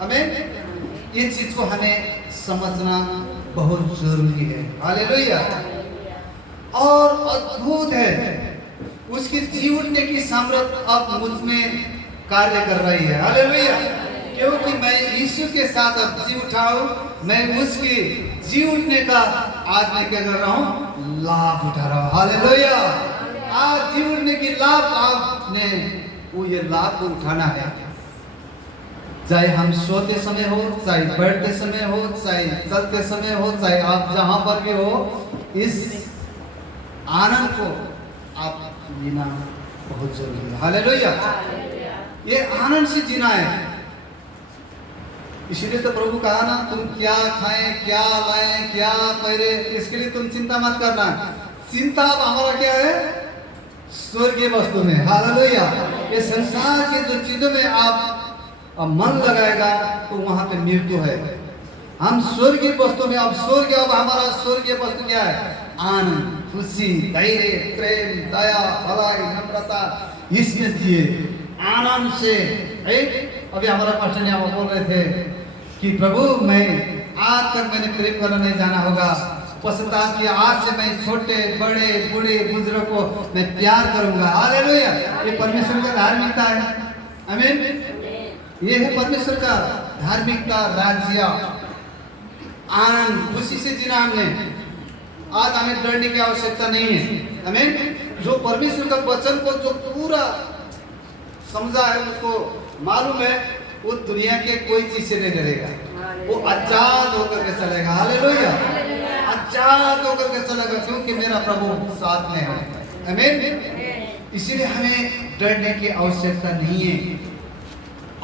हमें ये चीज को हमें समझना बहुत जरूरी है। हालेलुया। और अद्भुत है, उसकी जी उठने की सामर्थ्य अब मुझ में कार्य कर रही है। हालेलुया। क्योंकि मैं यीशु के साथ अब जी उठा हूं, मैं उसकी जी उठने का आज मैं क्या कर रहा हूं? लाभ उठा रहा हूं। हालेलुया। आज जी उठने की लाभ आपने वो ये लाभ को उठाना है। चाहे हम सोते समय हो, चाहे बैठते समय हो, चाहे चलते समय हो, चाहे आप जहां पर भी हो, इस आनंद को आप जीना बहुत जरूरी है। हालेलुया। ये आनंद से जीना है। इसीलिए तो प्रभु कहा ना, तुम क्या खाएं, क्या लाएं, क्या पहरे, इसके लिए तुम चिंता मत करना। चिंता अब हमारा क्या है? स्वर्गीय वस्तु में। हालेलुया। ये संसार के जो चीजों में आप मन लगाएगा तो वहां पे मृत्यु है। हम स्वर्गीय वस्तु में, अब स्वर्ग, अब हमारा स्वर्गीय वस्तु क्या है? आनंद, खुशी, धैर्य, प्रेम, दया, भलाई, नम्रता, इसमें जिए आनंद से। अभी हमारा पास्टर यहाँ बोल रहे थे कि प्रभु मैं आज तक मैंने प्रेम करना नहीं जाना होगा, पश्चाताप किया, आज से मैं छोटे बड़े बूढ़े बुजुर्ग को मैं प्यार करूंगा। हालेलुया। ये परमेश्वर का धार्मिकता है। आमीन। ये है परमेश्वर का धार्मिकता, राज्य, आनंद, खुशी से जीना हमने। आज हमें डरने की आवश्यकता नहीं है। आमीन। जो परमेश्वर का वचन को जो पूरा समझा है, उसको मालूम है, वो दुनिया के कोई चीज से नहीं डरेगा, वो आजाद होकर के चलेगा। हालेलुया। आजाद होकर के चलेगा, क्योंकि मेरा प्रभु साथ में है। आमीन। इसीलिए हमें डरने की आवश्यकता नहीं है।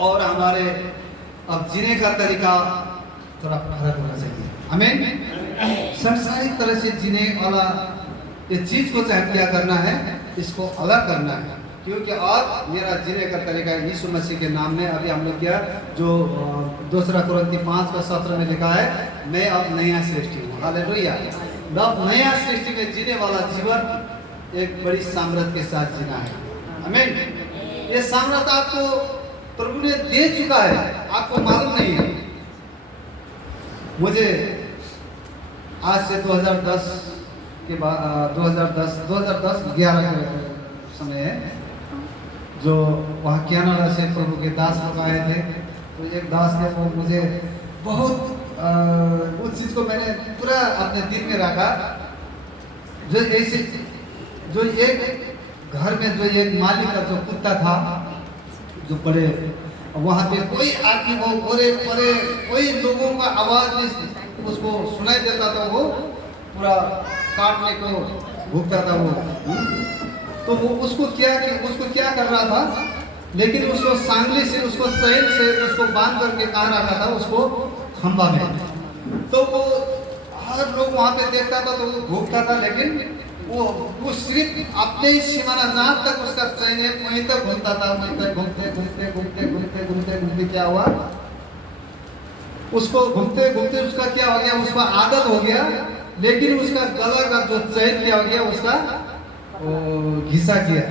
और हमारे अब जीने का तरीका थोड़ा फर्क होना चाहिए। आमीन। सांसारिक तरह से जीने वाला ये चीज को चाहे क्या करना है, इसको अलग करना है। क्योंकि अब मेरा जीने का तरीका यीशु मसीह के नाम में, अभी हम लोग क्या जो 2 कुरिन्थी 5:17 में लिखा है, मैं अब नया सृष्टि हूँ। हालेलुया। अब नया सृष्टि में जीने वाला जीवन एक बड़ी सामर्थ के साथ जीना है। आमीन। ये सामर्थ आपको प्रभु ने दे चुका है, आपको मालूम नहीं है। मुझे आज से 2010 के बाद 2010-11 के समय है, जो वहाँ कनाडा से प्रभु के दास लोग आए थे। तो एक दास ने वो मुझे बहुत उस चीज़ को मैंने पूरा अपने दिल में रखा, जो ऐसे जो एक घर में जो एक मालिक का जो कुत्ता था, जो बड़े, वहाँ पे कोई आदमी वो बोले परे कोई लोगों का आवाज उसको सुनाई देता था, वो पूरा काटने को भूखता था वो। तो वो उसको क्या कर रहा था, लेकिन उसको सांगली से, उसको चैन से उसको बांध करके कहाँ रखा था, उसको खंबा में। तो वो हर लोग वहाँ पे देखता था तो वो भूखता था, लेकिन वो सिर्फ अपने ही सीमाना जहाँ तक उसका चैन है वहीं तक घूमता था। वहीं तक घूमते घूमते घूमते घूमते घूमते घूमते क्या हुआ, उसको घूमते घूमते उसका क्या हो गया, उसका आदत हो गया, लेकिन उसका गला का जो चैन क्या हो गया, उसका घिसा गया।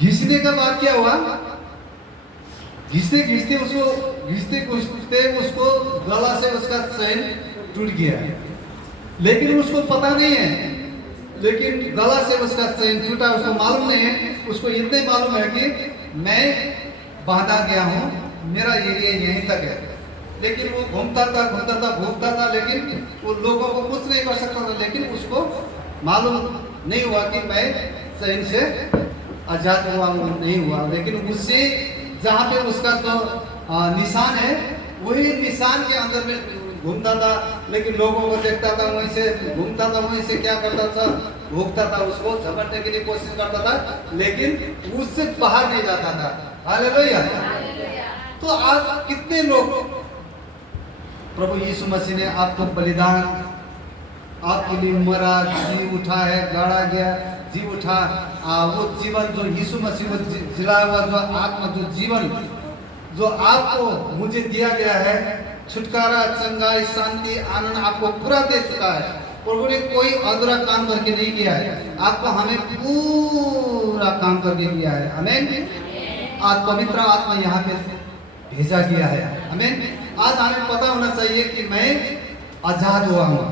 घिसने का बाद क्या हुआ, घिसते घिसते उसको गला से उसका चैन टूट गया, लेकिन उसको पता नहीं है, लेकिन गला से उसका चैन टूटा, उसको मालूम नहीं है। उसको इतना ही मालूम है कि मैं बांधा गया हूँ, मेरा एरिया यहीं तक है। लेकिन वो घूमता था भूखता था, लेकिन वो लोगों को कुछ नहीं कर सकता था। लेकिन उसको मालूम नहीं हुआ कि मैं चैन से आजाद हुआ नहीं हुआ। लेकिन उससे जहाँ पे उसका जो निशान है, वही निशान के अंदर में घूमता था, लेकिन लोगों को देखता था, वहीं से घूमता था, वहीं से क्या करता था, भूखता था, उसको झपटने के लिए कोशिश करता था, लेकिन उससे बाहर नहीं जाता था। हालेलुया। तो आज कितने लोग, प्रभु यीशु मसीह ने आपको बलिदान, आपके लिए मरा, जी उठा है, गाड़ा गया, जी उठा, वो जीवन जो यीशु मसीह को जिलाया हुआ जो आत्मा, जो जीवन जो आपको मुझे दिया गया है, छुटकारा, चंगाई, शांति, आनंद आपको पूरा दे चुका है। प्रभु ने कोई अधूरा काम करके नहीं किया है, आपको हमें पूरा काम करके किया है। आमीन। आज पवित्र आत्मा यहाँ पे भेजा गया है। आमीन। आज हमें पता होना चाहिए कि मैं आजाद हुआ हूँ।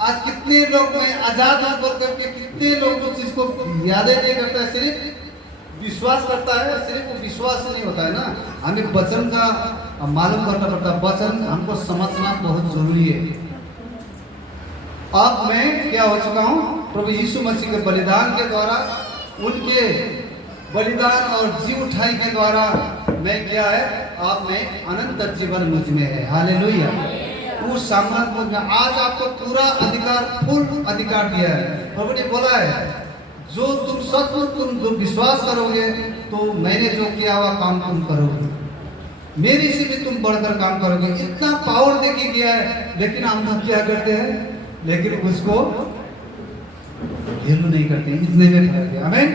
आज कितने लोग मैं आजाद हूँ बोल करके कितने लोग उस चीज को याद नहीं करता है, सिर्फ विश्वास करता है। सिर्फ वो विश्वास नहीं होता है ना, हमें वचन का मालूम करना पड़ता है, वचन हमको समझना बहुत जरूरी है। अब मैं क्या हो चुका हूँ, प्रभु यीशु मसीह के बलिदान के द्वारा, उनके बलिदान और जी उठाई के द्वारा मैं क्या है, आप में अनंत जीवन मुझ में है। हालेलुया। उस सामर्थ मुझ में, आज आपको पूरा अधिकार, फुल अधिकार दिया है। प्रभु ने बोला है, जो तुम सचमुच तुम जो विश्वास करोगे तो मैंने जो किया हुआ काम तुम करोगे, मेरी से भी तुम बढ़कर काम करोगे। इतना पावर देके किया है, लेकिन हम क्या करते हैं, लेकिन उसको वैल्यू नहीं करते, इतने में ठहर गया। आमीन।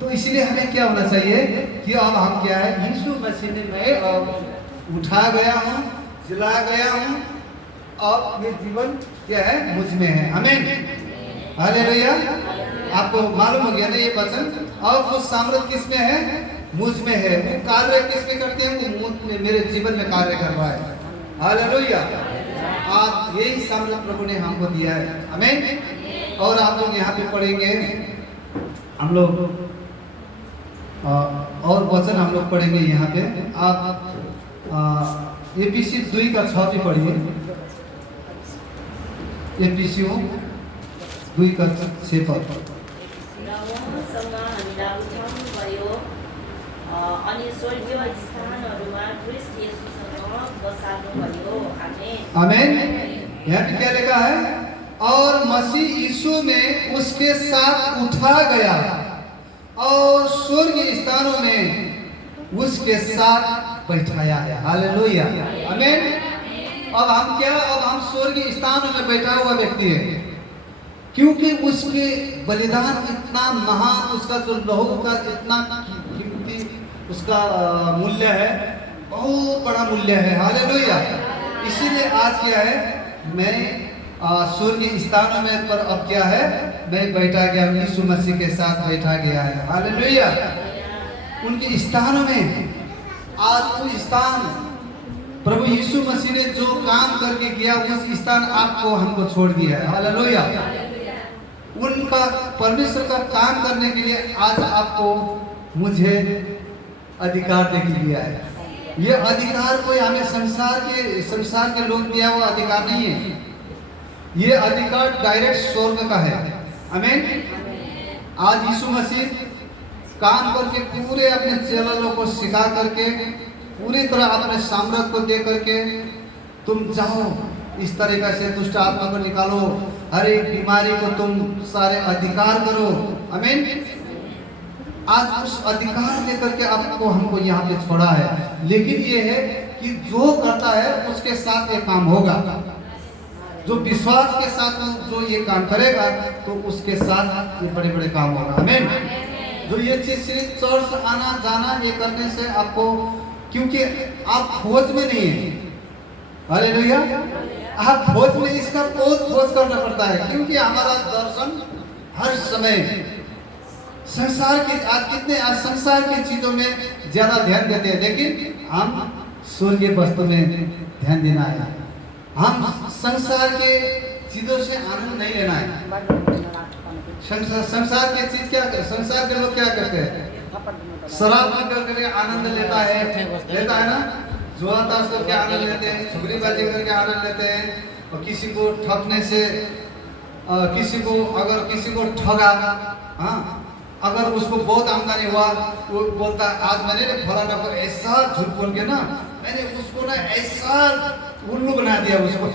तो इसलिए हमें क्या होना चाहिए कि अब हम क्या है, यीशु मसीह ने मैं उठा गया हूँ, जिला गया हूँ, अब ये जीवन क्या है, मुझ में है। आमीन। हालेलुया। आपको मालूम हो गया ना ये वचन। अब वो सामर्थ किस में है, मुझ में है। वो कार्य किस में करते हैं, वो मुझ में, मेरे जीवन में कार्य कर रहा है। हालेलुया। आज यही सामर्थ प्रभु ने हमको दिया है। आमीन। और आप लोग यहाँ पे पढ़ेंगे, हम लोग और वचन हम लोग पढ़ेंगे यहाँ पे। आप एपीसी 2:6 भी पढ़िए। एपीसी 2:6 पर अनि स्वर्गीय स्थानहरूमा ख्रीष्ट येशूसँग बसाल्नुभयो। आमेन। आमीन। यहाँ पे क्या लिखा है, और मसीह यीशु में उसके साथ उठा गया और स्वर्ग स्थानों में उसके साथ बैठाया है। हालेलुया। आमीन। अब हम क्या, अब हम स्वर्ग स्थानों में बैठा हुआ व्यक्ति है, क्योंकि उसके बलिदान इतना महान, उसका जो लहू का इतना कीमती उसका मूल्य है, बहुत बड़ा मूल्य है। हालेलुया। इसीलिए आज क्या है, मैं स्वर्गीय स्थानों में पर अब क्या है, मैं बैठा गया, यीशु मसीह के साथ बैठा गया है। हालेलुया। उनके स्थानों में, आज वो स्थान प्रभु यीशु मसीह ने जो काम करके किया, उस स्थान आपको हमको छोड़ दिया है। हालेलुया। उनका परमेश्वर का काम करने के लिए आज आपको मुझे अधिकार दे दिया है। ये अधिकार कोई हमें संसार के लोग दिया हुआ अधिकार नहीं है, ये अधिकार डायरेक्ट स्वर्ग का है। आमीन। आज यीशु मसीह काम करके पूरे अपने चेलों को सिखा करके पूरी तरह अपने सामर्थ को दे करके तुम जाओ इस तरीका से दुष्ट आत्मा को निकालो, हर एक बीमारी को तुम सारे अधिकार करो। आमीन। आज उस अधिकार देकर के आपको हमको यहाँ पे छोड़ा है, लेकिन ये है कि जो करता है उसके साथ ये काम होगा। जो विश्वास के साथ जो ये काम करेगा तो उसके साथ ये बड़े बड़े काम होगा। आमीन। जो ये चीज सिर्फ चर्च आना जाना ये करने से आपको, क्योंकि आप खोज में नहीं है, हालेलुया, आप खोज में, इसका बहुत खोज करना पड़ता है, क्योंकि हमारा दर्शन हर समय संसार की, आज संसार की चीजों में ज्यादा ध्यान देते हैं, लेकिन हम स्वर्गीय वस्तु में ध्यान देना है। हम संसार के चीजों से आनंद नहीं लेना है। संसार की चीज क्या करते, संसार के लोग क्या करते हैं, शराब पी करके आनंद लेता है ना, जुआ ताश करके आनंद लेते हैं, छुगरीबाजी करके आनंद लेते हैं, और किसी को ठगने से, किसी को ठगा, हाँ, अगर उसको बहुत आमदनी हुआ, वो बोलता आज मैंने फलाना को ऐसा झूठ बोल के ना, मैंने उसको ना ऐसा उल्लू बना दिया उसको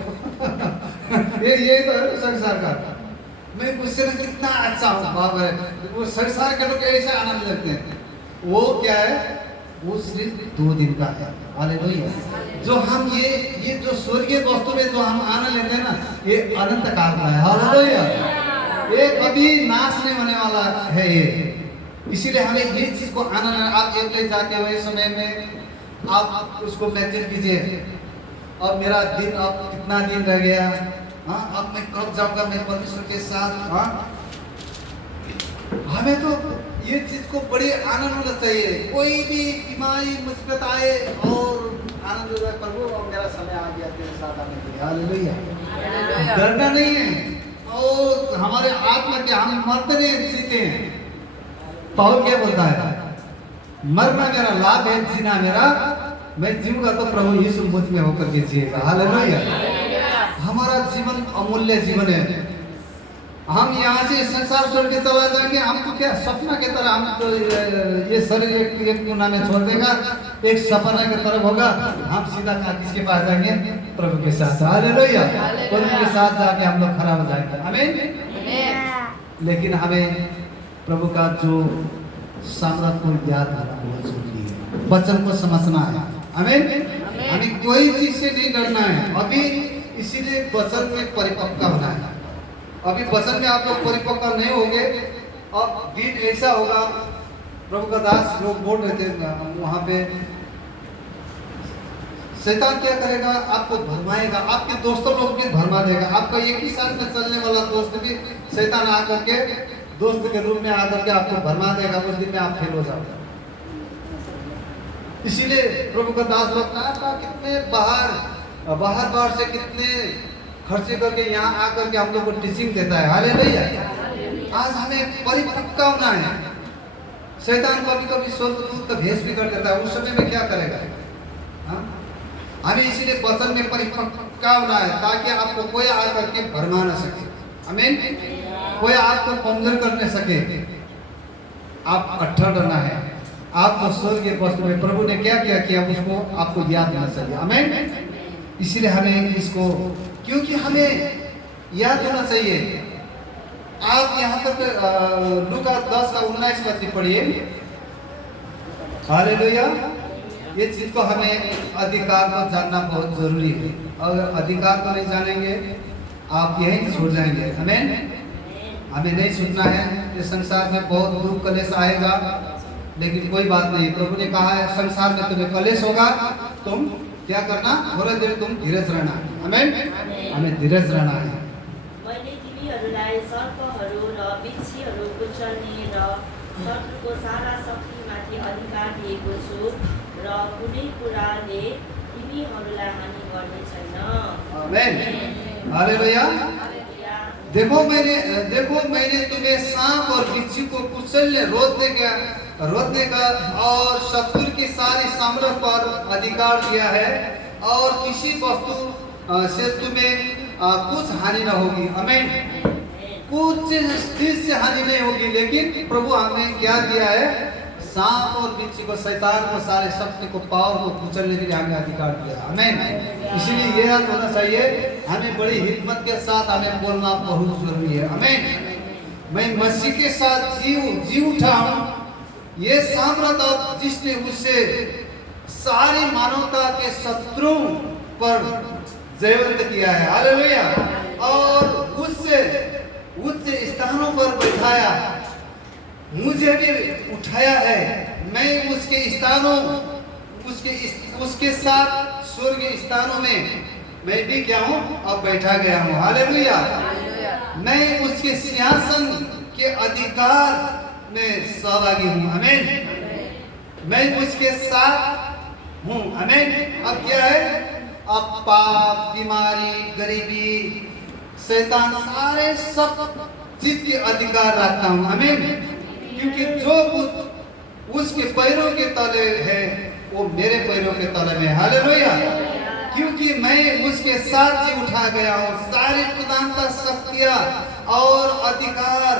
ये तो है संसार का, मैं उससे कितना अच्छा हूँ, बाप रे। वो संसार के लोग ऐसे आनंद लेते हैं, वो क्या है, वो सिर्फ 2 दिन का है। हालेलुया। जो हम ये जो स्वर्गीय वस्तु में जो हम आनंद लेते हैं ना, ये अनंत काल का है। हालेलुया। ये कभी नाश नहीं होने वाला है ये, इसीलिए हमें ये चीज को आनंद, आप एक ले जाके हुए समय में आप उसको मैसेज कीजिए, अब मेरा दिन, अब कितना दिन रह गया, हाँ, अब मैं कब जाऊंगा मैं परमेश्वर के साथ। हाँ, हमें तो ये चीज को बड़े आनंद होना चाहिए। कोई भी बीमारी मुसीबत आए और आनंद हो, प्रभु अब मेरा समय आ गया तेरे साथ आने के लिए। हालेलुया। डरना नहीं है, और हमारे आत्मा के, हम मरते नहीं जीते हैं। पौल क्या बोलता है, मरना मेरा लाभ है, जीना मेरा, मैं जीऊंगा तो प्रभु यीशु मुझ में होकर के जिएगा। हालेलुया। हमारा जीवन अमूल्य जीवन है। हम यहाँ से संसार छोड़ के चला जाएंगे, हम तो क्या सपना की तरह, हम तो ये शरीर एक कोना में छोड़ देगा, एक सपना की तरफ होगा, हम सीधा किसके पास जाएंगे, प्रभु के साथ। हालेलुया। प्रभु के साथ जाके हम लोग खड़ा हो जाएंगे। आमीन। लेकिन हमें प्रभु का जो सामर्थ्य को याद रखना बहुत जरूरी है, वचन को समझना है। आमीन। हमें कोई चीज से नहीं डरना है अभी, इसीलिए वचन में परिपक्व होना है। अभी वचन में आप लोग परिपक्व नहीं होंगे, अब दिन ऐसा होगा, प्रभु का दास लोग बोल रहे थे वहां पे, शैतान क्या करेगा, आपको भरमाएगा, आपके दोस्तों लोग भी भरमा देगा, आपका एक ही साथ में चलने वाला दोस्त भी शैतान आकर के दोस्त के रूप में आकर के आपको भरमा देगा, उस दिन में आप फेल हो जाओगे। इसीलिए प्रभु का दास लोग कहा कितने बाहर से कितने खर्चे करके यहाँ आकर के हम लोग को टीचिंग देता है। हालेलुया। आज हमें परिपक्व होना है। शैतान कभी कभी स्वर्गदूत का भेष भी कर देता है, उस समय में क्या करेगा, हमें इसीलिए वचन में परिपक्व होना है, ताकि आपको कोई आकर के भरमा न सके। आमीन। कोई आपको कमजोर कर न सके, आप अट्ठर रहना है। आपको स्वर्गीय वस्तु में प्रभु ने क्या क्या किया उसको आपको याद होना चाहिए। आमीन। इसीलिए हमें इसको, क्योंकि हमें याद होना चाहिए। आप यहाँ पर लूका 10:19 पढ़िए। हालेलुया। ये चीज को हमें अधिकार को जानना बहुत जरूरी है। अगर अधिकार को नहीं जानेंगे आप यहीं छूट जाएंगे। आमीन। हमें नहीं छूटना है। इस संसार में बहुत दुख कलेश आएगा, लेकिन कोई बात नहीं, प्रभु ने कहा है संसार में तुम्हें कलेश होगा, तुम क्या करना, थोड़ा देर तुम धीरज रहना। आमीन। हमें धीरज रहना है। मैले तिमीहरूलाई सर्पहरू र बिच्छीहरू कुचल्ने र शत्रुको सारा शक्तिमाथि अधिकार दिएको छु, र कुनै कुराले तिमीहरूलाई हानि गर्ने छैन। आमीन। हालेलुया। देखो मैंने तुम्हें सांप और बिच्छू को कुचलने, रोकने का और शत्रु की सारी सामर्थ पर अधिकार दिया है, और किसी वस्तु से तुम्हें कुछ हानि न होगी। आमीन। कुछ चीज से हानि नहीं होगी, लेकिन प्रभु हमें क्या दिया है? सांप और बिच्छू को, शैतान को, सारे शक्ति को, पावर को कुचलने के लिए हमें अधिकार दिया। आमीन। इसलिए यह याद होना चाहिए, हमें बड़ी हिम्मत के साथ हमें बोलना बहुत जरूरी है। आमीन। मैं मसीह के साथ जी उठा हूं। ये साम्राज्य जिसने उससे सारी मानवता के शत्रुओं पर जयवंत किया है, हालेलुया, और उससे स्थानों पर बैठाया, मुझे भी उठाया है। मैं उसके स्थानों, उसके साथ स्वर्गीय स्थानों में मैं भी क्या हूँ? अब बैठा गया हूँ, हालेलुया। मैं उसके सिंहासन के अधिकार में सहभागी हूँ, आमीन। मैं उसके साथ हूँ, आमीन। अब क्या है? अब पाप, बीमारी, गरीबी, शैतान, सारे सब चीज के अधिकार रखता हूँ, आमीन। क्योंकि जो उसके पैरों के तले है वो मेरे पैरों के तले में, हालेलुया। क्योंकि मैं उसके साथ जी उठा गया हूँ। सारी प्रधानता, शक्तियाँ और अधिकार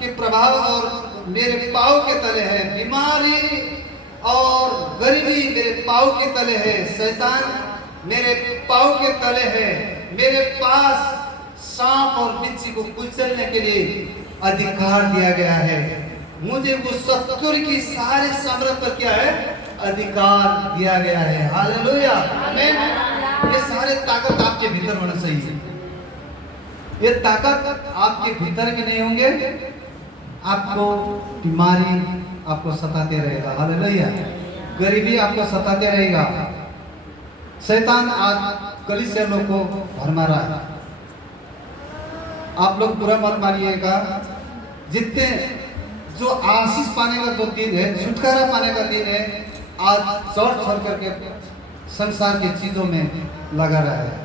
के प्रभाव और मेरे पाँव के तले है। बीमारी और गरीबी मेरे पाँव के तले है। शैतान मेरे पाँव के तले है। मेरे पास सांप और बिच्छू को कुचलने के लिए अधिकार दिया गया है। मुझे वो शत्रु की सारे साम्राज्य पर क्या है? अधिकार दिया गया है, हालेलुया, आमीन। ये सारे ताकत आपके भीतर होना चाहिए। ये ताकत आपके भीतर में नहीं होंगे, आपको बीमारी आपको सताते रहेगा, हालेलुया। गरीबी आपको सताते रहेगा। शैतान आज कलीसिया लोग को भरमा रहा है। आप लोग बुरा मत मानिएगा। जितने जो आशीष पाने का जो दिन है, छुटकारा पाने का दिन है, आज चढ़ चढ़ करके संसार की चीजों में लगा रहा है।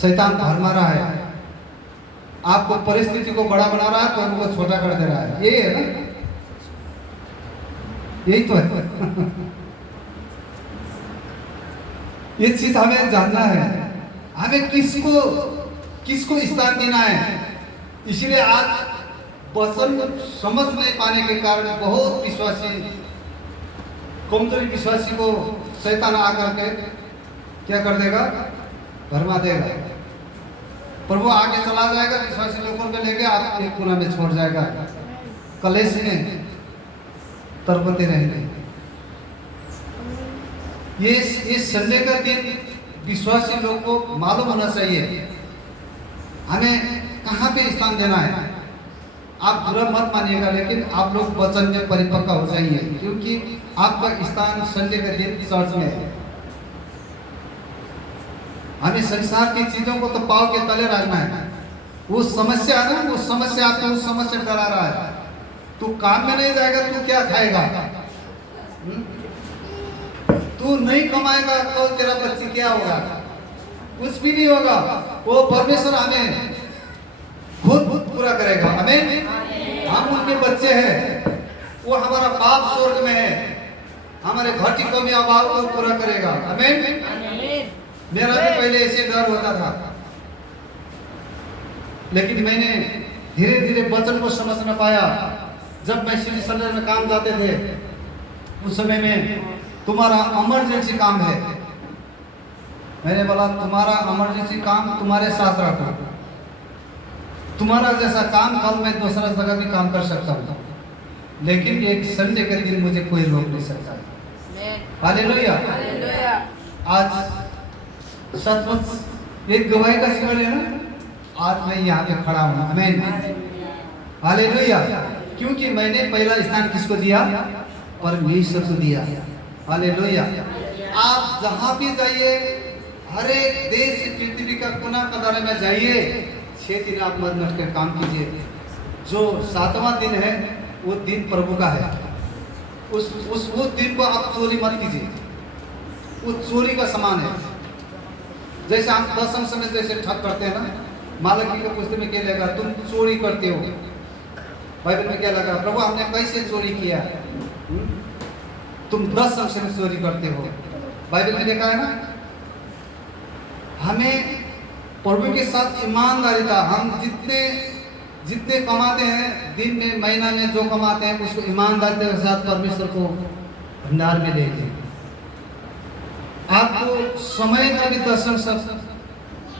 शैतान भरमा रहा है। आपको परिस्थिति को बड़ा बना रहा है तो उनको छोटा कर दे रहा है। ये है ना, यही तो है। ये चीज हमें जानना है। हमें किसको स्थान देना है। इसलिए आज वचन समझ नहीं पाने के कारण बहुत विश्वासी, कमजोरी विश्वासी को शैतान आकर के क्या कर देगा? भरमा देगा। पर वो आगे चला जाएगा, विश्वासी लोगों को लेके आप एक कोना में छोड़ जाएगा, कलेश में तरबते रहेंगे। ये संडे का दिन विश्वासी लोग को मालूम होना चाहिए हमें कहाँ पे स्थान देना है। आप बुरा मत मानिएगा, लेकिन आप लोग वचन में परिपक्व हो जाइए, क्योंकि आपका स्थान संडे के दिन चर्च में है। हमें संसार की चीजों को तो पाँव के तले रखना है। वो समस्या है ना, वो समस्या आपको उस समस्या डरा रहा है। तू काम में नहीं जाएगा, तू क्या खाएगा? तू नहीं कमाएगा, कल तेरा बच्चे क्या होगा? कुछ भी नहीं होगा। वो परमेश्वर हमें खुद पूरा करेगा, आमीन। हम उनके बच्चे हैं। वो हमारा बाप स्वर्ग में है, हमारे घटी कमी अभाव को पूरा करेगा, आमीन। मेरा भी पहले ऐसे डर होता था, लेकिन मैंने धीरे धीरे वचन को समझना पाया। जब मैं सिटी सेंटर में काम जाते थे, उस समय में तुम्हारा इमरजेंसी काम है। मैंने बोला तुम्हारा इमरजेंसी काम तुम्हारे साथ रखो। तुम्हारा जैसा काम कल मैं दूसरा जगह भी काम कर सकता हूँ, लेकिन एक संडे के दिन मुझे कोई रोक नहीं सकता। हालेलुया। आज सचमुच एक गवाही का जीवन है ना। आज मैं यहाँ पे खड़ा हूँ, आमीन, हालेलुया। क्योंकि मैंने पहला स्थान किसको दिया? परमेश्वर को दिया, हालेलुया। आप जहाँ भी जाइए, हर एक देश पृथ्वी का कोना कनारे में जाइए, 6 दिन आप मत मत कर काम कीजिए। जो 7वां दिन है वो दिन प्रभु का है। वो दिन को आप चोरी मत कीजिए, वो चोरी का समान है। जैसे हम 10 अंश में जैसे ठग करते हैं ना, मालकी का पुस्तक में क्या लगा? तुम चोरी करते हो। बाइबल में क्या लगा? प्रभु हमने कैसे चोरी किया? तुम 10 अंश में चोरी करते हो। बाइबल में लिखा है ना, हमें प्रभु के साथ ईमानदारी था। हम जितने जितने कमाते हैं दिन में महीना में जो कमाते हैं उसको ईमानदारी के साथ परमेश्वर को भंडार में ले दें। आपको समय का भी दर्शन सब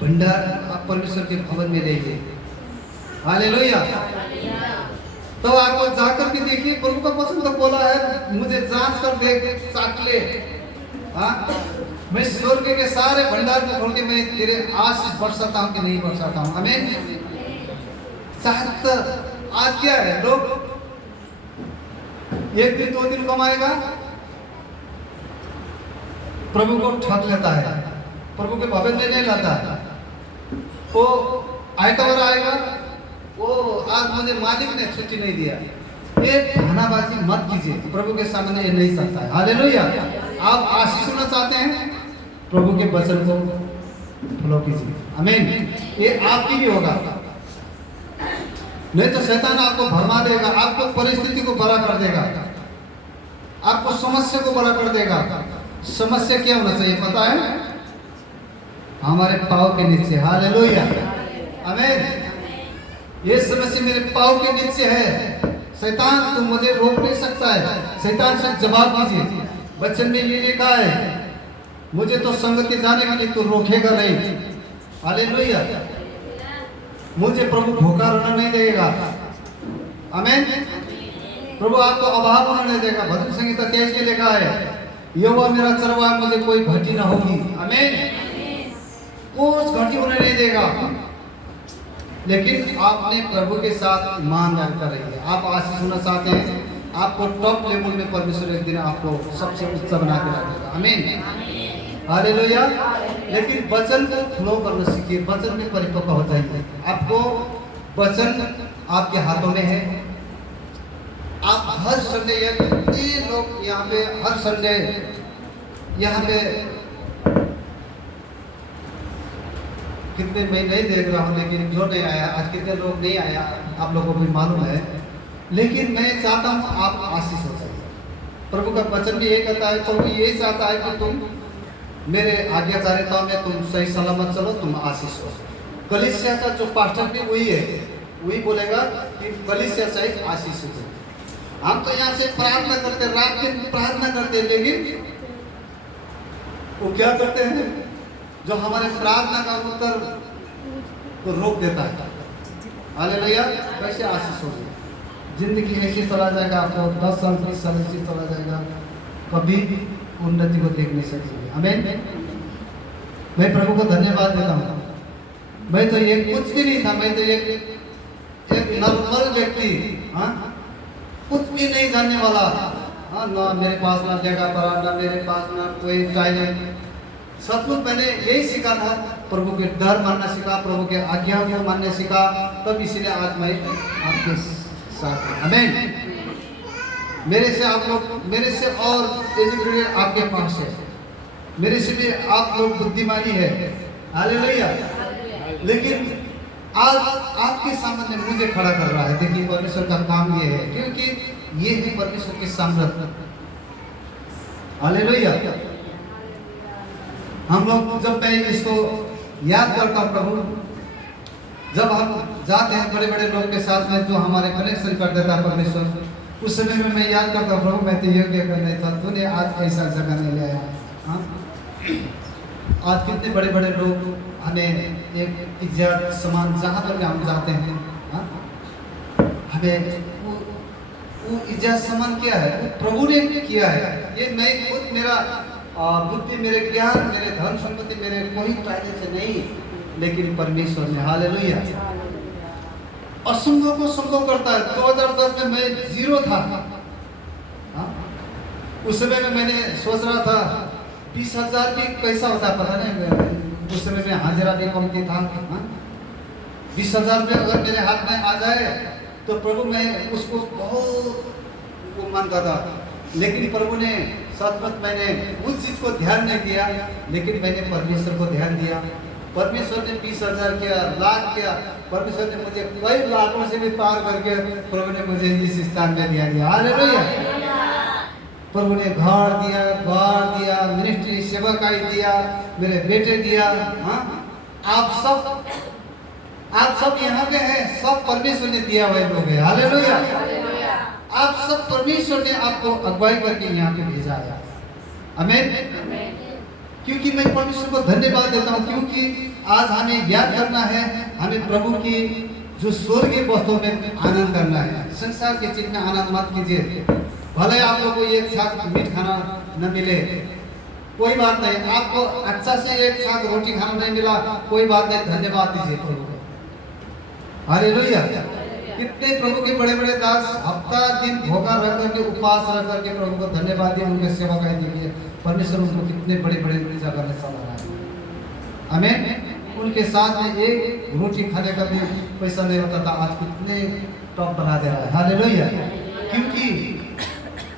भंडार आप परमेश्वर के भवन में ले दें। हालेलुया। तो आपको जाकर के देखिए, प्रभु का वचन तो बोला है मुझे जांच कर देख चाख ले। हाँ, मैं स्वर्ग के सारे भंडार को खोल के मैं तेरे आशीष बरसाता हूँ कि नहीं बरसाता हूँ। आमीन। आज क्या है, लोग एक दिन 2 दिन कमाएगा, प्रभु को ठग लेता है, प्रभु के भवन में नहीं लाता है। वो आइटवर आएगा, वो आज मुझे मालिक ने छुट्टी नहीं दिया। ये बहानाबाजी मत कीजिए, प्रभु के सामने ये नहीं सकता है। हालेलुया। आप आशीष सुनना चाहते हैं, प्रभु के वचन को फॉलो कीजिए। आमीन। ये आपकी भी होगा, नहीं तो शैतान आपको भरमा देगा, आपको परिस्थिति को बड़ा कर देगा, आपको समस्या को बड़ा कर देगा। समस्या क्या होना चाहिए पता है? हमारे पाँव के नीचे। हालेलुया। आमीन। ये समस्या मेरे पाँव के नीचे है। शैतान तुम मुझे रोक नहीं सकता है। शैतान से जवाब दीजिए। वचन में ये लिखा है, मुझे तो संगति जाने के लिए तू रोकेगा नहीं। हालेलुया। मुझे प्रभु भूखा रहना नहीं देगा। आमीन। प्रभु आपको अभाव होना नहीं देगा। भजन संहिता 23 में लिखा है, यहोवा मेरा चरवाहा, मुझे कोई घटी ना होगी। आमीन। कुछ घटी होने नहीं देगा। लेकिन आपने प्रभु के साथ ईमानदारी कर रही है। आप आशीष होना चाहते हैं, आपको टॉप लेवल में परमेश्वर एक दिन आपको सबसे उच्च बना के रखेगा। आमीन। हालेलुया। लेकिन वचन को फ्लो करना सीखिए, वचन में परिपक्व हो जाइए। आपको वचन आपके हाथों में है। आप हर संडे, ये लोग यहाँ पे हर संडे यहाँ पे कितने मैं नहीं देख रहा हूँ, लेकिन जो नहीं आया आज, कितने लोग नहीं आया आप लोगों को भी मालूम है। लेकिन मैं चाहता हूँ आप आशीष हो जाइए। प्रभु का वचन भी ये कहता है, तो ये चाहता है कि तुम मेरे आज्ञाकारिताओं में तुम सही सलामत चलो, तुम आशीष हो। कलीसिया का जो पास्टर भी वही है, वही बोलेगा कि कलीसिया सही आशीष हो। हम तो यहाँ से प्रार्थना करते, रात दिन प्रार्थना करते, लेकिन वो क्या करते हैं, जो हमारे प्रार्थना का उत्तर को रोक देता है। हालेलुया। कैसे आशीष होगी? जिंदगी ऐसे चला जाएगा, आपको 10 साल 20 साल ऐसे चला जाएगा, कभी उन्नति को देख नहीं सकेंगे। आमीन। मैं प्रभु को धन्यवाद देता हूँ। मैं तो ये कुछ भी नहीं था, मैं तो एक नॉर्मल व्यक्ति, हाँ, कुछ भी नहीं जानने वाला। हाँ, ना मेरे पास ना जगह पर, ना मेरे पास ना कोई टैलेंट। सब कुछ मैंने यही सीखा था, प्रभु के डर मानना सीखा, प्रभु के आज्ञा को मानने सीखा, तब इसीलिए आज मैं आपके साथ हूं। आमीन। मेरे से आप लोग, मेरे से और एजुकेटेड आपके पास है, मेरे से भी आप लोग बुद्धिमानी है। हालेलुया। लेकिन आज आपके सामने मुझे खड़ा कर रहा है। देखिए परमेश्वर का काम ये है, क्योंकि ये है परमेश्वर के सामर्थ्य। हालेलुया। हम लोग जब मैं इसको याद करता हूँ, प्रभु जब हम जाते हैं बड़े बड़े लोग के साथ में, जो हमारे कनेक्शन कर देता है परमेश्वर, उस समय में मैं याद करता हूँ, प्रभु मैं तो योग्य नहीं था, तूने आज ऐसा जगह नहीं ले आया। हाँ, आज कितने बड़े बड़े लोग हमें एक इज्जत सम्मान, जहाँ पर हम जाते हैं, हाँ, हमें वो इज्जत सम्मान किया है, प्रभु ने किया है। ये मैं खुद, मेरा बुद्धि, मेरे ज्ञान, मेरे धन संपत्ति, मेरे कोई फायदे से नहीं, लेकिन परमेश्वर ने। हालेलुया। असंभव को संभव करता है। 2010 में मैं जीरो था। हाँ? उस समय में मैंने सोच रहा था 20,000 भी कैसा होता है पता नहीं। उस समय में हाजिरा भी कम था। हाँ? 20,000 रुपये अगर मेरे हाथ में आ जाए तो प्रभु, मैं उसको बहुत वो मानता था। लेकिन प्रभु ने सचमुच, मैंने उस चीज को ध्यान नहीं दिया, लेकिन मैंने परमेश्वर को ध्यान दिया। परमेश्वर ने 20,000 किया, लाख किया। परमेश्वर ने मुझे कई लाखों से भी पार करके प्रभु ने मुझे इस स्थान में दिया। हालेलुया। प्रभु ने घर दिया, द्वार दिया, मिनिस्ट्री सेवकाई दिया, मेरे बेटे दिया। हाँ, आप सब आप सब यहाँ पे हैं, सब परमेश्वर ने दिया हुए लोग हैं। हालेलुया। आप सब परमेश्वर ने आपको अगुवाई करके यहाँ पे भेजा है। आमीन। क्योंकि मैं परमेश्वर को धन्यवाद देता हूँ, क्योंकि आज हमें याद करना है, हमें प्रभु की जो स्वर्गीय वस्तुओं में आनंद करना है। संसार के चीज में आनंद मत कीजिए। भले आप लोगों को एक साथ मीट खाना न मिले, कोई बात नहीं। आपको अच्छा से एक साथ रोटी खाना नहीं मिला, कोई बात नहीं, धन्यवाद दीजिए प्रभु को। हालेलुया। कितने प्रभु के बड़े बड़े दास हफ्ता दिन भूखा रह करके, उपवास रह करके प्रभु को धन्यवाद दिए, उनके सेवा कर देखिए परमेश्वर उनको कितने बड़े बड़े जगह में चला रहा है। आमीन। उनके साथ में एक रोटी खाने का भी पैसा नहीं होता था, आज कितने टॉप बना दे रहा है। हालेलुया। क्योंकि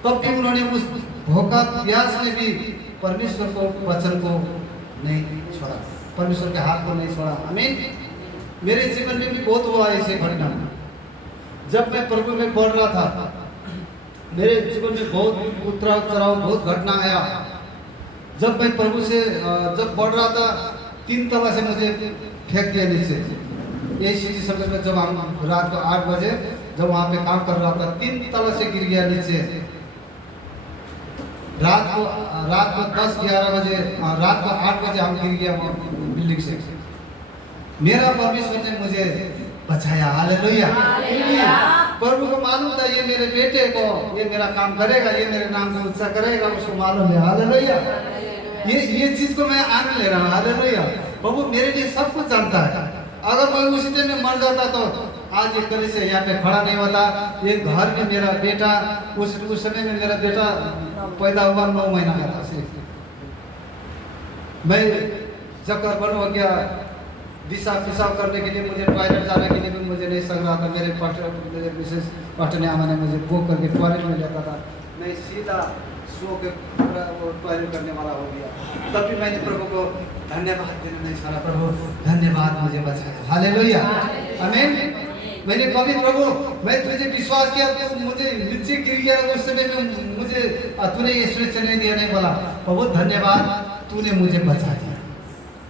तब भी उन्होंने उस भूखा प्यास में भी परमेश्वर को वचन को नहीं छोड़ा, परमेश्वर के हाथ को नहीं छोड़ा। आमीन। मेरे जीवन में भी बहुत हुआ ऐसे घटना। जब मैं प्रभु में बढ़ रहा था, मेरे जीवन में बहुत उतराव चढ़ाव, बहुत घटना आया। जब मैं प्रभु से जब बढ़ रहा था, 3 तला से मुझे फेंक दिया नीचे। ये सिटी समय में जब हम रात को 8 बजे जब वहाँ पे काम कर रहा था, 3 तला से गिर गया नीचे। रात को 10-11 बजे, रात को 8 बजे हम गिर गया बिल्डिंग से। मेरा परमेश्वर ने मुझे बचाया। हालेलुया। प्रभु को मालूम था ये मेरे बेटे को, ये मेरा काम करेगा, ये मेरे नाम को ऊंचा करेगा, उसको मालूम है। हालेलुया। ये चीज को मैं आनंद ले रहा हूँ। हालेलुया। प्रभु मेरे लिए सब कुछ जानता है। अगर मैं उसी दिन में मर जाता तो आज ये कली से यहाँ पे खड़ा नहीं होता। ये घर में मेरा बेटा, उस समय में मेरा बेटा पैदा हुआ 9 महीना का था। मैं चक्कर बंद हो गया, दिशा पिशाब करने के लिए, मुझे टॉयलेट जाने के लिए भी मुझे नहीं सक रहा था। मेरे विशेष पास्टर ने आमा ने मुझे वो करके टॉयलेट में लेता था। मैं सीधा सो के पूरा वो टॉयलेट करने वाला हो गया। तब भी मैंने प्रभु को धन्यवाद देना नहीं छोड़ा। प्रभु धन्यवाद, मुझे बचाया। हालेलुया। आमीन। मैंने कभी प्रभु मैं तुझे विश्वास किया, तो मुझे नीचे गिर गया, उस समय में मुझे तूने ये सुरक्षा नहीं दिया, नहीं बोला प्रभु धन्यवाद, तूने मुझे बचा दिया।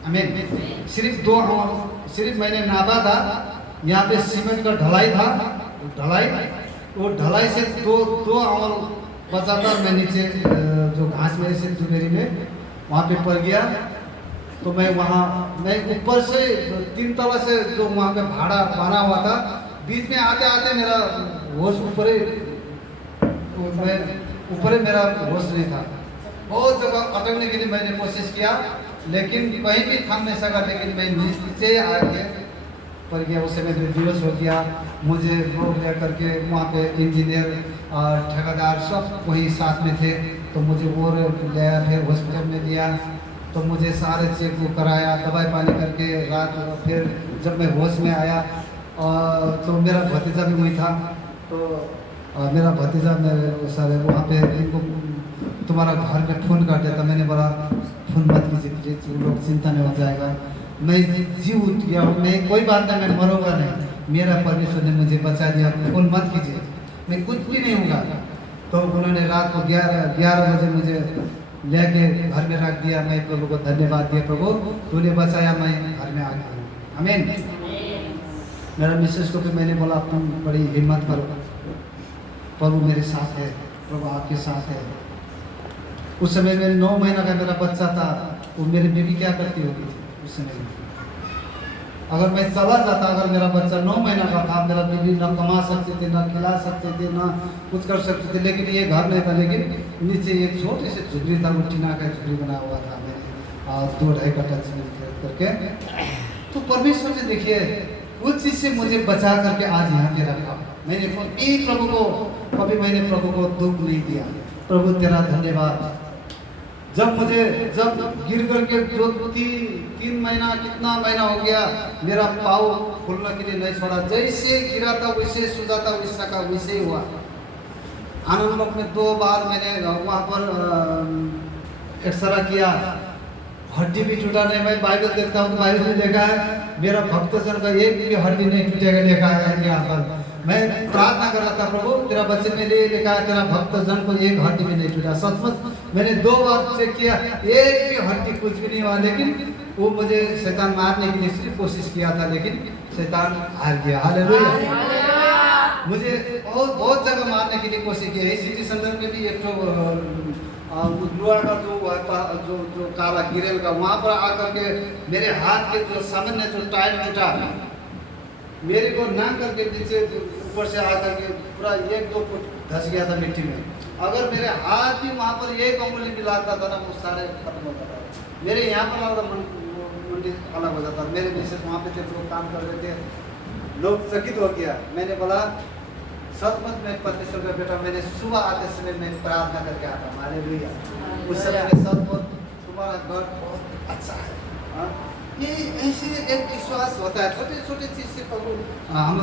आमीन। सिर्फ मैंने नापा था, यहाँ पे सीमेंट का ढलाई था, वो ढलाई से दो आंवल बचा था। मैं नीचे जो घास मेरे से दुबेरी में वहाँ पे पड़ गया। तो मैं ऊपर से 3 तला से जो वहाँ पे भाड़ा बना हुआ था, बीच में आते आते मेरा होश ऊपर मेरा होश नहीं था। बहुत जगह अटकने के लिए मैंने कोशिश किया, लेकिन कहीं भी थम नहीं सका। लेकिन मैं नीचे आके पड़ गया। उस समय बेहोश हो गया। मुझे लोग ले करके वहाँ पे इंजीनियर और ठेकेदार सब वहीं साथ में थे, तो मुझे वो ले फिर हॉस्पिटल में दिया। तो मुझे सारे चेक वो कराया, दवाई पानी करके रात। फिर जब मैं होश में आया तो मेरा भतीजा भी वही था। तो मेरा भतीजा मेरे सारे वहाँ पे इनको तुम्हारा घर में फ़ोन कर दिया था। मैंने बोला फ़ोन मत कीजिए प्लीज, लोग चिंता में हो जाएगा। मैं जी उठ गया, मैं कोई बात नहीं, मैं मरूंगा नहीं, मेरा परमेश्वर ने मुझे बचा दिया, फ़ोन मत कीजिए, मैं कुछ भी नहीं होगा। तो उन्होंने रात को 11 बजे मुझे लेके घर में रख दिया। मैं प्रभु को धन्यवाद दिया, प्रभु तूने बचाया, मैं घर में आ गया हूँ। आमीन। मेरा मिसेस को भी मैंने बोला तुम बड़ी हिम्मत करो, प्रभु मेरे साथ है, प्रभु आपके साथ है। उस समय में 9 महीना का मेरा बच्चा था, वो मेरी बेबी क्या करती होगी उस समय में। अगर मैं चला जाता, अगर मेरा बच्चा 9 महीना का था, मेरा बेबी न कमा सकते थे, न खिला सकते थे, न कुछ कर सकते थे। लेकिन ये घर नहीं था, लेकिन नीचे एक छोटी सी झुगड़ी था, वो टीना का झुगड़ी बना हुआ था मैंने 2-2.5 कट्टा जमीन करके। तो परमेश्वर ने देखिए उस चीज़ से मुझे बचा करके आज यहाँ पे रखा। मैंने प्रभु को कभी मैंने प्रभु को दुख नहीं दिया। प्रभु तेरा धन्यवाद। जब गिर करके जो 3 महीना कितना महीना हो गया, मेरा पाँव खुलने के लिए नहीं छोड़ा। जैसे गिरा था वैसे सूझा था, वैसा का वैसे ही हुआ। आनंद लोक में 2 बार मैंने वहाँ पर एक्सरा किया, हड्डी भी टूटा नहीं। मैं बाइबल देखता हूँ तो बाइबल में देखा है मेरा भक्तजन का एक भी हड्डी नहीं टूटेगा, लिखा है यहाँ पर। मैं प्रार्थना कर रहा था प्रभु तेरा वचन में लिखा है तेरा भक्तजन को एक हड्डी भी नहीं टूटा। सचमुच मैंने 2 बार चेक किया, एक भी हड्डी कुछ भी नहीं हुआ। लेकिन वो मुझे शैतान मारने के लिए सिर्फ कोशिश किया था, लेकिन शैतान हार गया। हालेलुया। मुझे बहुत जगह मारने के लिए कोशिश की है। सिटी सेंटर में भी एक लोहा का जो काला गिरेल का वहाँ पर आकर के मेरे हाथ के जो सामान्य जो टायर टूटा, मेरे को नाक करके नीचे ऊपर से आकर के पूरा 1-2 फुट धस गया था मिट्टी में। अगर मेरे हाथ भी वहाँ पर एक उंगली भी लागता था ना, वो सारे खत्म होता था। मेरे यहाँ पर लगता मुंडी अलग हो जाता। मेरे मिसेस वहाँ पे थे, लोग काम कर रहे थे, लोग चकित हो गया। मैंने बोला सचमुच में परमेश्वर का बेटा, मैंने सुबह आते समय मैं प्रार्थना करके आता हूँ। हालेलुया। उस समय सचमुच तुम्हारा घर बहुत अच्छा है। हाँ? ये ऐसे एक विश्वास होता है, छोटे छोटे चीज से प्रभु हम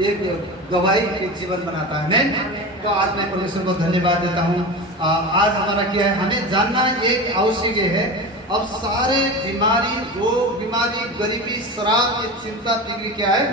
एक गवाही के जीवन बनाता है। मैं तो आज मैं परमेश्वर को धन्यवाद देता हूँ। आज हमारा क्या है, हमें जानना एक आवश्यक है। अब सारे बीमारी, रोग बीमारी, गरीबी, शराब, ये चिंता फिक्री क्या है,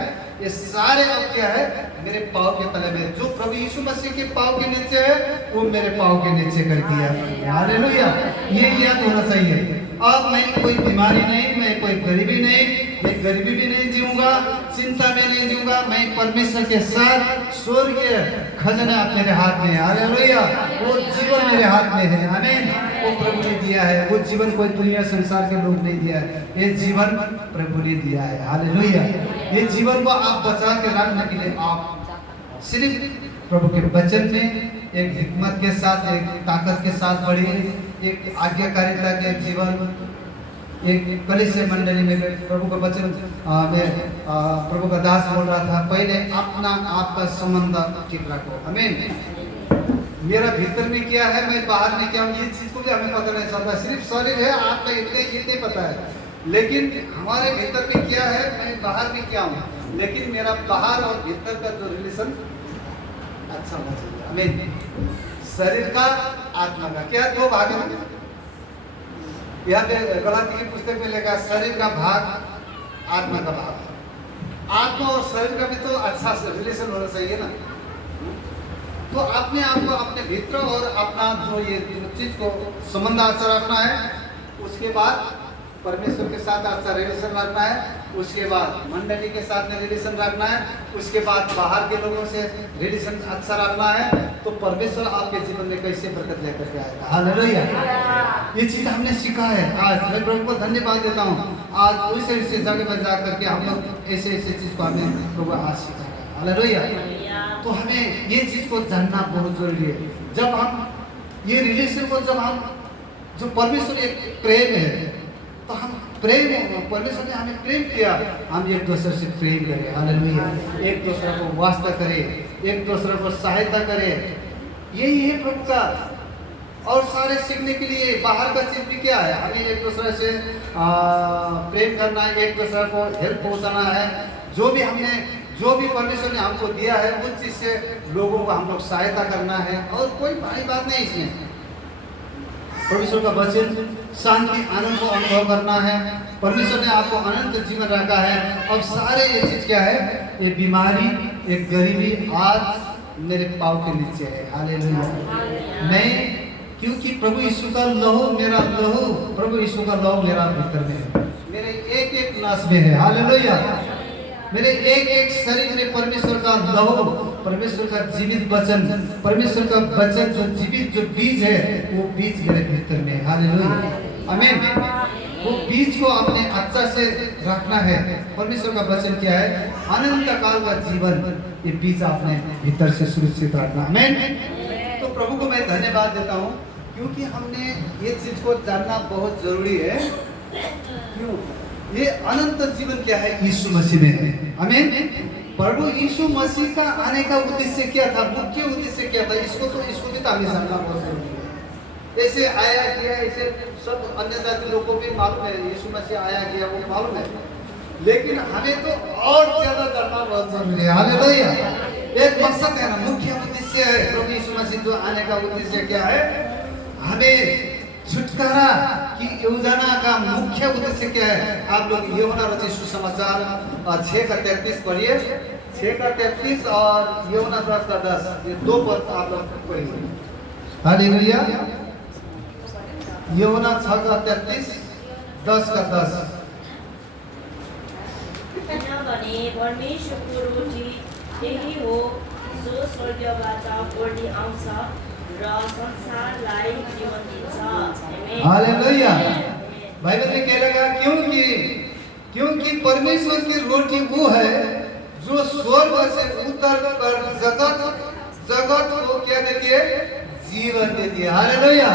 ये सारे अब क्या है, मेरे पाँव के तले में। जो प्रभु यीशु मसीह के पाँव के नीचे है, वो मेरे पाँव के नीचे कर दिया। हालेलुया। ये याद होना चाहिए। अब मैं कोई बीमारी नहीं, मैं कोई गरीबी नहीं, मैं गरीबी भी नहीं जीऊंगा, चिंता में नहीं जीऊंगा। मैं परमेश्वर के साथ स्वर्गीय खजाना मेरे हाथ में है। हालेलुया। वो जीवन मेरे हाथ में है। आमीन। वो प्रभु ने दिया है। वो जीवन कोई दुनिया संसार के लोग नहीं दिया है, ये जीवन प्रभु ने दिया है। हालेलुया। ये जीवन को आप बचा के रखने के लिए आप सिर्फ प्रभु के वचन में एक हिकमत के साथ, एक ताकत के साथ बढ़िए, एक आज्ञाकारिता के जीवन, एक कलीसिया मंडली में प्रभु का वचन में प्रभु का दास बोल रहा था, पहले अपना आपका संबंध ठीक रखो। आमीन। मेरा भीतर में क्या है, मैं बाहर में क्या हूँ, ये चीज को भी हमें पता नहीं चलता। सिर्फ शरीर है, आत्मा इतने पता है, लेकिन हमारे भीतर में क्या है, मैं बाहर में क्या हूँ। लेकिन मेरा बाहर और भीतर का जो रिलेशन अच्छा होना चाहिए। आमीन। शरीर का, आत्मा का, क्या दो भाग है। यहाँ पे गलाती की पुस्तक में लिखा, शरीर का भाग, आत्मा का भाग। आत्मा और शरीर का भी तो अच्छा रिलेशन होना चाहिए ना। तो अपने आप को, अपने भीतर और अपना जो ये चीज को संबंध अच्छा रखना है, उसके बाद परमेश्वर के साथ अच्छा रिलेशन रखना है, उसके बाद मंडली के साथ में रिलेशन रखना है, उसके बाद बाहर के लोगों से रिलेशन अच्छा रखना है। तो परमेश्वर आपके जीवन में कैसे बरकत लेकर के आएगा। हालेलुया। ये चीज हमने सीखा है। आज मैं प्रभु को धन्यवाद देता हूँ। आज वैसे जगह पर जा करके हम लोग ऐसे चीज को हमें प्रभु आज सीखा है। हालेलुया। तो हमें ये चीज को जानना बहुत जरूरी है। जब हम ये रिलेशन को, जब हम, जो परमेश्वर एक प्रेम है, तो हम प्रेम, परमेश्वर ने हमें प्रेम किया, हम एक दूसरे से प्रेम करें। हालेलुया। एक दूसरे को वास्ता करें, एक दूसरे को सहायता करें। यही है प्रभु का। और सारे सीखने के लिए बाहर का चीज भी क्या है, हमें एक दूसरे से प्रेम करना है, एक दूसरे को हेल्प पहुंचाना है। जो भी परमेश्वर ने हमको दिया है, उस चीज से लोगों को हम लोग सहायता करना है। और कोई बड़ी बात नहीं इसमें। परमेश्वर का वचन, शांति, आनंद को अनुभव करना है। परमेश्वर ने आपको अनंत जीवन रखा है। अब सारे ये चीज क्या है, ये बीमारी, एक गरीबी आज मेरे पाँव के नीचे है। हालेलुया। मैं, क्योंकि प्रभु यीशु का लहू, मेरा लहू, प्रभु यीशु का लहू मेरा भीतर में है, मेरे एक एक नस में है। हालेलुया। मेरे एक एक शरीर में परमेश्वर का लहू, परमेश्वर का जीवित वचन, परमेश्वर का वचन जो जीवित, जो बीज है, वो बीज मेरे भीतर में है। हालेलुया। आमीन। वो बीज को आपने अच्छा से रखना है। परमेश्वर का वचन क्या है, अनंत काल का जीवन, ये बीज आपने भीतर से सुरक्षित रखना। आमीन। तो प्रभु को मैं धन्यवाद देता हूँ, क्योंकि हमने ये चीज को जानना बहुत जरूरी है। क्यों? ये अनंत जीवन क्या है, यीशु मसीह में है। आमीन। प्रभु यीशु मसीह का आने का उद्देश्य क्या था, मुख्य उद्देश्य क्या था, इसको भी तो हमें जानना बहुत जरूरी है। ऐसे आया गया, ऐसे सब अन्य जाति लोगों को भी मालूम है, यीशु मसीह आया गया वो मालूम है, लेकिन हमें तो और ज्यादा जानना बहुत जरूरी है। हालेलुया। एक मकसद है ना, मुख्य उद्देश्य है प्रभु यीशु मसीह जो आने का उद्देश्य क्या है, हमें छुटकारा की योजना का मुख्य उद्देश्य क्या है। आप लोग यूहन्ना रचित सुसमाचार 6:33 पढ़िए, 6:33 और यूहन्ना 10:10, ये दो पद आप लोग पढ़िए। हालेलुया। यूहन्ना 6:33, 10:10। किनभने परमेश्वरको रोटी त्यही हो जो स्वर्गबाट ओर्ली आउँछ र संसारलाई जीवन दिन्छ। आमेन। हालेलुया। बाइबल में कह लगा क्योंकि परमेश्वर की रोटी वो है जो स्वर्ग से उतर कर जगत को क्या देती है? जीवन देती है। हालेलुया।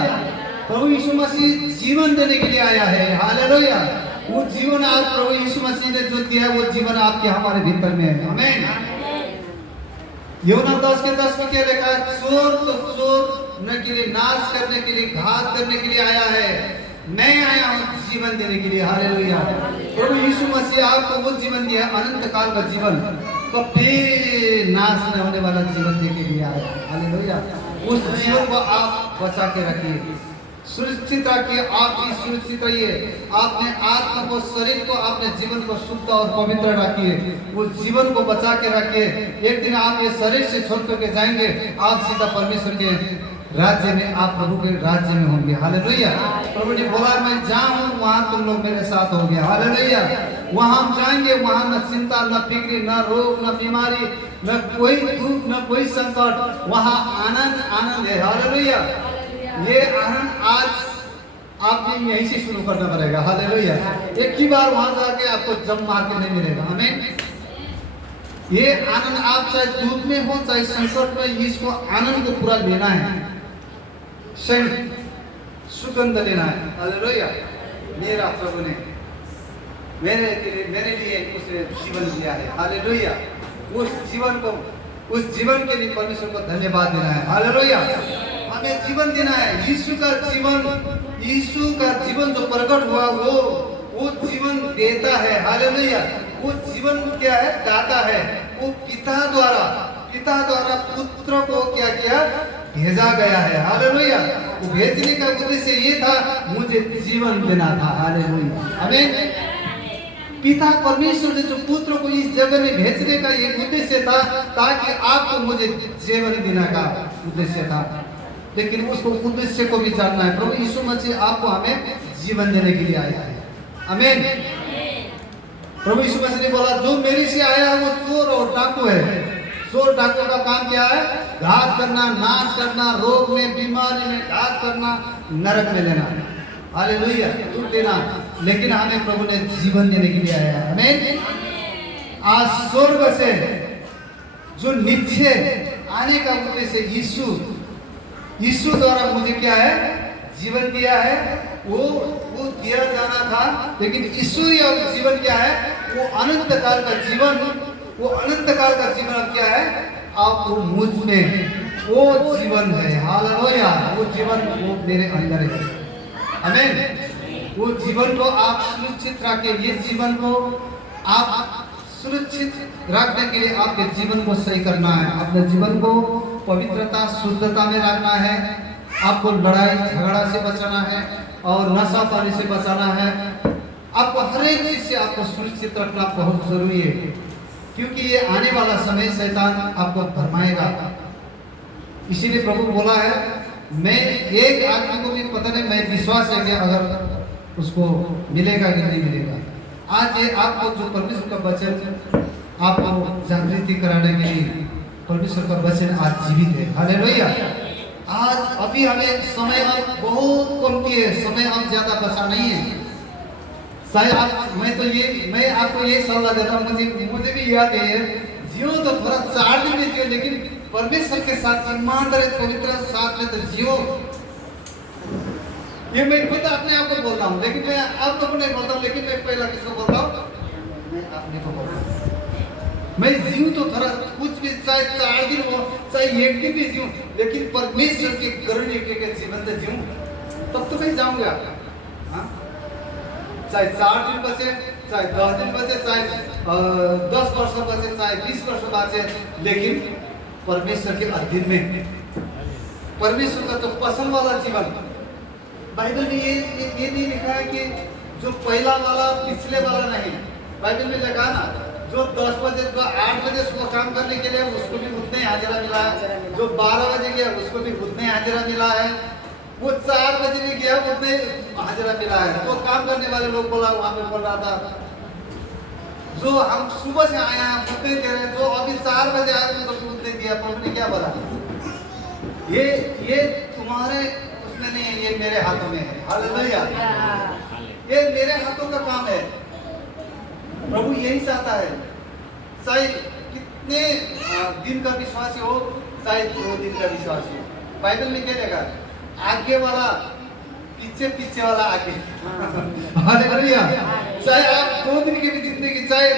प्रभु यीशु मसीह जीवन देने के लिए आया है। हालेलुया। वो जीवन आज प्रभु यीशु मसीह ने जो दिया है वो जीवन आपके हमारे भीतर में है। आमीन। यूहन्ना 10:10 में क्या लिखा है? चोर तो चोर न के लिए, नाश करने के लिए, घात करने के लिए आया है, मैं आया हूँ जीवन देने के लिए। हालेलुया। प्रभु यीशु मसीह आपको वो जीवन दिया, अनंत काल का जीवन, कभी नाश न होने वाला जीवन देने के लिए आया। हालेलुया। उस जीवन को आप बचा के रखिए, सुरक्षित रखिए, आप भी सुरक्षित रहिए। आपने आत्मा को, शरीर को, अपने जीवन को शुद्ध और पवित्र रखिए, उस जीवन को बचा के रखिए। एक दिन आप ये शरीर से छोड़ करके जाएंगे, आप सीधा परमेश्वर के राज्य में, आप प्रभु के राज्य में होंगे। हालेलुया। प्रभु ने बोला मैं जहाँ हूँ वहाँ तुम लोग मेरे साथ होंगे। हालेलुया। वहाँ हम जाएंगे, वहाँ न चिंता, न फिक्र, न रोग, न बीमारी, न कोई दुख, न कोई संकट, वहाँ आनंद है। हालेलुया। ये आनंद आज आपको यहीं से शुरू करना पड़ेगा। हालेलुया। एक ही बार वहाँ जाके आपको जम मार के नहीं मिलेगा। हमें ये आनंद, आप चाहे दुख में हो चाहे संकट में, इसको आनंद को पूरा लेना है, सुगंध लेना है। हालेलुया। मेरा प्रभु ने मेरे लिए उसने जीवन दिया है। हालेलुया। उस जीवन के लिए परमेश्वर को धन्यवाद देना है। हालेलुया। हमें जीवन देना है। यीशु का जीवन जो प्रकट हुआ वो जीवन देता है। हालेलुया। वो जीवन क्या है? दाता है। वो पिता द्वारा पुत्र को क्या किया? भेजा गया है। हालेलुया। वो भेजने का उद्देश्य ये था, मुझे जीवन देना था। हालेलुया। आमीन। पिता परमेश्वर ने जो पुत्र को इस जगह में भेजने का एक उद्देश्य था, ताकि आपको मुझे जीवन देने का उद्देश्य था। लेकिन उसको उद्देश्य को भी जानना है। प्रभु यीशु मसीह आपको हमें जीवन देने के लिए आया है। आमीन। प्रभु यीशु मसीह ने बोला जो मेरे से आया है वो चोर और डाकू है। चोर डाकू का काम क्या है? घात करना, नाश करना, रोग में, बीमारी में घात करना, नरक में लेना। हालेलुया। दुख देना। लेकिन हमें प्रभु ने जीवन देने के लिए आया है। आमीन। आज स्वर्ग से जो नीचे आने का उद्देश्य यीशु द्वारा मुझे क्या है? जीवन दिया है। वो दिया जाना था, लेकिन यीशु और जीवन क्या है? वो अनंत काल का जीवन। वो अनंत काल का जीवन अब क्या है? आपको मुझ में वो जीवन है। हालेलुया। वो जीवन वो मेरे अंदर है। आमीन। वो जीवन को आप सुरक्षित रखें। ये जीवन को आप सुरक्षित रखने के लिए आपके जीवन को सही करना है। अपने जीवन को पवित्रता, शुद्धता में रखना है। आपको लड़ाई झगड़ा से बचाना है और नशा पानी से बचाना है। आपको हर एक चीज से आपको सुरक्षित रखना बहुत जरूरी है, क्योंकि ये आने वाला समय शैतान आपको भरमाएगा। इसीलिए प्रभु बोला है, मैं एक आदमी को भी पता नहीं, मैं विश्वास है कि अगर उसको मिलेगा कि नहीं मिलेगा। आज ये आपको जो परमेश्वर का वचन आपको जागृति कराने के लिए परमेश्वर का वचन आज जीवित है। हालेलुया। आज अभी हमें समय अब बहुत कमती है, समय अब ज्यादा बचा नहीं है। शायद मैं आपको ये सलाह देता हूँ, मुझे भी याद है, जियो तो थोड़ा 4 दिन में जियो, लेकिन परमेश्वर के साथ ईमानदारी पवित्र साथ में तो जियो। ये मैं खुद अपने आप को बोलता हूँ, लेकिन मैं आप लोगों को नहीं बोलता हूँ, लेकिन मैं पहला किसको बोलता हूँ? मैं अपने को बोलता हूँ। मैं जीऊँ तो थोड़ा कुछ भी, चाहे 4 दिन हो चाहे 1 दिन भी जीऊँ, लेकिन परमेश्वर के करुणे के जीवन से जीऊँ, तब तो मैं जाऊँगा। हाँ, चाहे 4 दिन बचे, चाहे 10 दिन बचे, चाहे 10 वर्ष बचे, चाहे 20 वर्ष बचे, लेकिन परमेश्वर के अधीन में, परमेश्वर का तो पसंद वाला जीवन। बाइबल में ये नहीं लिखा है कि जो पहला वाला पिछले वाला नहीं। बाइबल में लिखा ना, जो 10 बजे, जो 8 बजे सुबह काम करने के लिए, उसको भी उतने हाजिरा मिला है। जो 12 बजे गया उसको भी उतने हाजिरा मिला है। वो 4 बजे भी गया, उतने हाजिरा मिला है। तो काम करने वाले लोग बोला, वहां पे बोल रहा था जो हम सुबह से आए हैं उतने दे रहे, जो अभी 4 बजे आए उनको उतने दिया। प्रभु ने क्या बोला, ये तुम्हारे उसमें नहीं है, ये मेरे हाथों में है। हालेलुया, ये मेरे हाथों का काम है। प्रभु यही चाहता है, चाहे कितने दिन का विश्वासी हो, चाहे 2 दिन का विश्वासी हो। बाइबल में क्या लिखा, आगे वाला पीछे, पीछे वाला आगे। हालेलुया, चाहे आप 2 दिन की भी जिंदगी, चाहे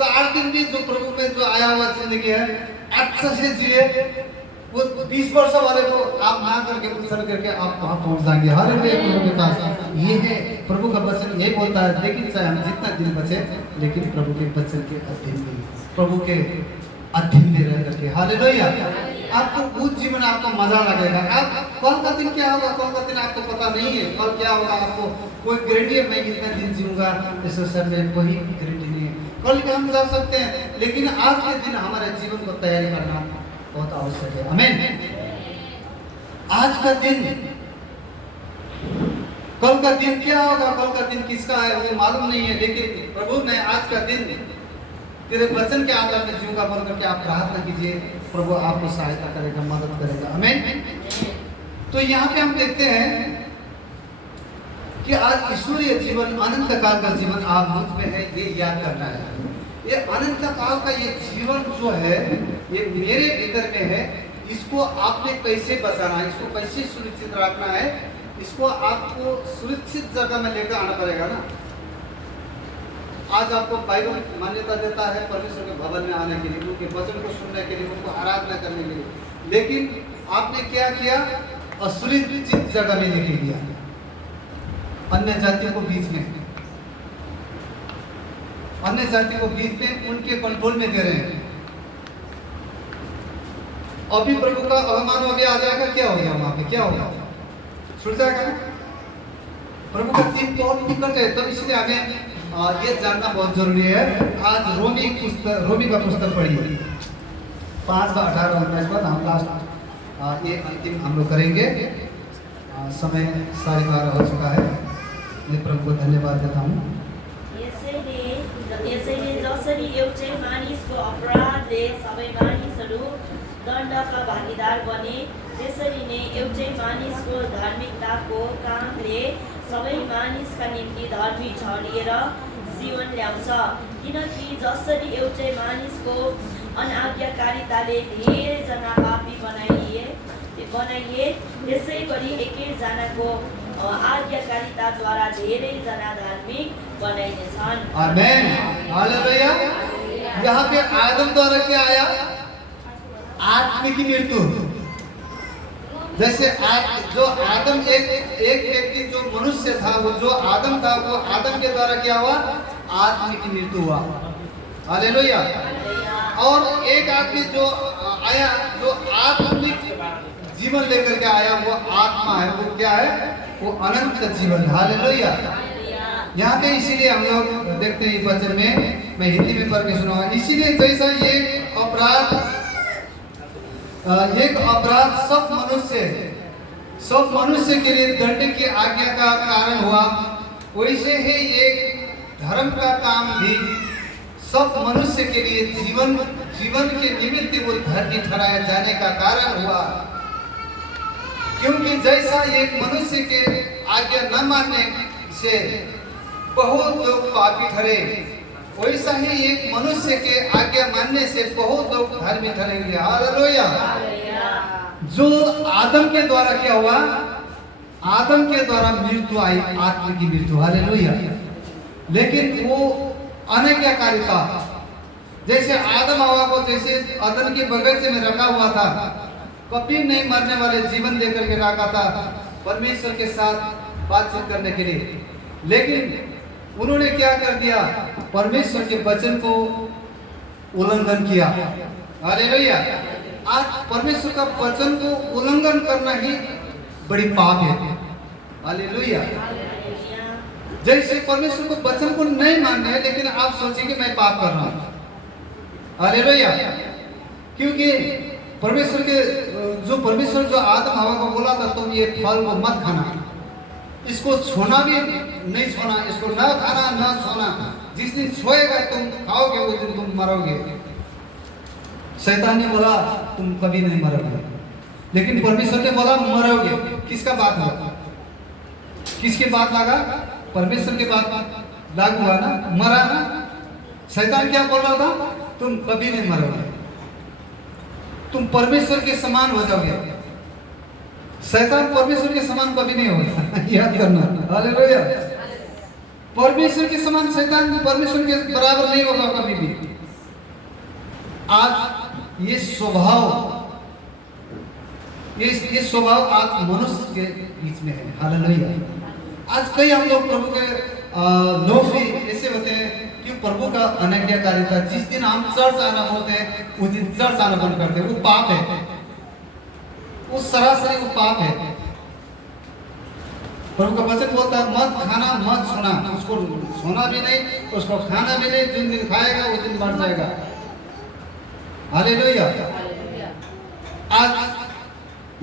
4 दिन भी जो प्रभु में जो आया हुआ जिंदगी है, अच्छा से जिए। वो 20 वर्ष वाले को आप ना करके उत्सर्ग करके आप वहां पहुंच जाएंगे। हालेलुया, प्रभु के पास ये है। प्रभु का वचन ये बोलता है, लेकिन चाहे हम जितना दिन बचे, लेकिन प्रभु के वचन के अधीन में, प्रभु के अधीन में रह करके। हालेलुया, आपको उस जीवन, आपको मजा लगेगा। आप कल का दिन क्या होगा, कल का दिन आपको पता नहीं है, कल क्या होगा आपको कोई गारंटी है। मैं इतना दिन जीऊंगा इस संसार में, कोई गारंटी नहीं है। कल के हम जा सकते हैं, लेकिन आज के दिन हमारे जीवन को तैयारी करना बहुत आवश्यक है। आमीन। आज का दिन, कल का दिन क्या होगा, कल का दिन किसका है वो मालूम नहीं है, लेकिन प्रभु ने आज का दिन तेरे वचन के आधार में जीऊंगा बोल करके आप प्रार्थना कीजिए। प्रभु आपको सहायता करेगा, मदद करेगा। आमीन। तो यहाँ पे हम देखते हैं कि आज ईश्वरीय जीवन, अनंत काल का जीवन आप मुझ में है, ये याद करना है। ये अनंत काल का ये जीवन जो है, ये मेरे भीतर में है। इसको आपने कैसे बचाना है, इसको कैसे सुरक्षित रखना है, इसको आपको सुरक्षित जगह में लेकर आना पड़ेगा ना। आज आपको बाइबल मान्यता देता है परमेश्वर के भवन में आने के लिए, उनके वचन को सुनने के लिए, उनको आराधना करने के लिए, लेकिन आपने क्या किया, असुरक्षित जगह में लेके गया, अन्य जातियों को बीच में, अन्य जाति को बीच में उनके कंट्रोल में दे रहे हैं। अभी प्रभु का अवमान हो गया, आ जाएगा, क्या हो गया वहां पे, क्या होगा, छूट जाएगा ना। प्रभु का दिन बहुत निकट है, तो इसलिए हमें ये जानना बहुत जरूरी है। आज रोमी का पुस्तक पढ़िए, 5:18-19 बाद हम लास्ट ये अंतिम हम लोग करेंगे। समय 12:30 हो चुका है। मैं प्रभु को धन्यवाद देता हूँ। यसैले जसरी एउटै मानिसको अपराधले सबै मानिसहरू दण्डका भागीदार बने, त्यसरी नै एउटै मानिसको धार्मिकताको कामले सबै मानिसका निम्ति धर्मी ठहरिएर जीवन ल्याउँछ। किनकि जसरी एउटै मानिसको अनाज्ञाकारिताले धेरैजना पापी बनाइए, त्यसै गरी एकैजनाको आज्ञाकारिताद्वारा धेरैजना धार्मिक बनाइनेछन्। आमेन, हालेलुया। यहाँ पे आदम द्वारा क्या आया, आत्मिक मृत्यु। जैसे जो आदम एक व्यक्ति जो मनुष्य था, वो जो आदम था, वो आदम के द्वारा क्या हुआ, आत्मिक मृत्यु हुआ। हालेलुया। और एक आदमी जो आया, जो आत्मिक जीवन लेकर के आया, वो आत्मा है, वो क्या है, वो अनंत जीवन। हालेलुया। यहाँ पे इसीलिए हम लोग देखते हैं इस वचन में, मैं हिंदी में पढ़ के सुनाऊंगा। इसीलिए जैसा ये अपराध सब मनुष्य के लिए दंड की आज्ञा का कारण हुआ, वैसे ही एक धर्म का काम भी सब मनुष्य के लिए जीवन के निमित्त वो धर्मी ठहराया जाने का कारण हुआ। क्योंकि जैसा एक मनुष्य के आज्ञा न मानने से बहुत लोग पापी ठहरे, वैसा ही एक मनुष्य के आज्ञा मानने से बहुत लोग धर्मी ठहरेंगे। हालेलुया। जो आदम के द्वारा क्या हुआ, आदम के द्वारा मृत्यु आई, आत्मा की मृत्यु। हालेलुया। लेकिन वो अनाज्ञाकारिता, जैसे आदम हवा को जैसे अदन के बगीचे में रखा हुआ था, कभी नहीं मरने वाले जीवन देकर के रखा था परमेश्वर के साथ बातचीत करने के लिए, लेकिन उन्होंने क्या कर दिया, परमेश्वर के वचन को उल्लंघन किया। हालेलुया। आज परमेश्वर का वचन को उल्लंघन करना ही बड़ी पाप है। हालेलुया। जैसे परमेश्वर को वचन को नहीं मानना है, लेकिन आप सोचिए कि मैं पाप कर रहा हूं। हालेलुया। क्योंकि परमेश्वर के परमेश्वर जो आदम हवा को बोला था तुम ये फल को मत खाना, इसको छूना भी नहीं छूना, इसको ना खाना ना छूना, जिस दिन सोएगा तुम खाओगे उस दिन तुम मरोगे। शैतान ने बोला तुम कभी नहीं मरोगे, लेकिन परमेश्वर ने बोला मरोगे। किसका बात हुआ? किसके बात लगा? परमेश्वर के बात लागू हुआ ना, मरा ना। शैतान क्या बोल रहा था? तुम कभी नहीं मरोगे, तुम परमेश्वर के समान हो जाओगे। शैतान परमेश्वर के समान कभी नहीं होगा, याद करना। हालेलुया। परमेश्वर के समान शैतान परमेश्वर के बराबर नहीं होगा कभी भी। आज ये स्वभाव आज मनुष्य के बीच में है। हालेलुया। आज कई हम लोग प्रभु के लोग भी ऐसे होते हैं कि प्रभु का अनाज्ञाकारिता, जिस दिन हम चर्च आना बोलते हैं उस दिन चर्च आना बंद करते हैं। वो पाप है, वो सरासरी वो पाप है। प्रभु का वचन बोलता है मत खाना मत सोना, उसको सोना भी नहीं, उसको खाना भी नहीं। जिन दिन खाएगा उस दिन मर जाएगा। हालेलुया। आज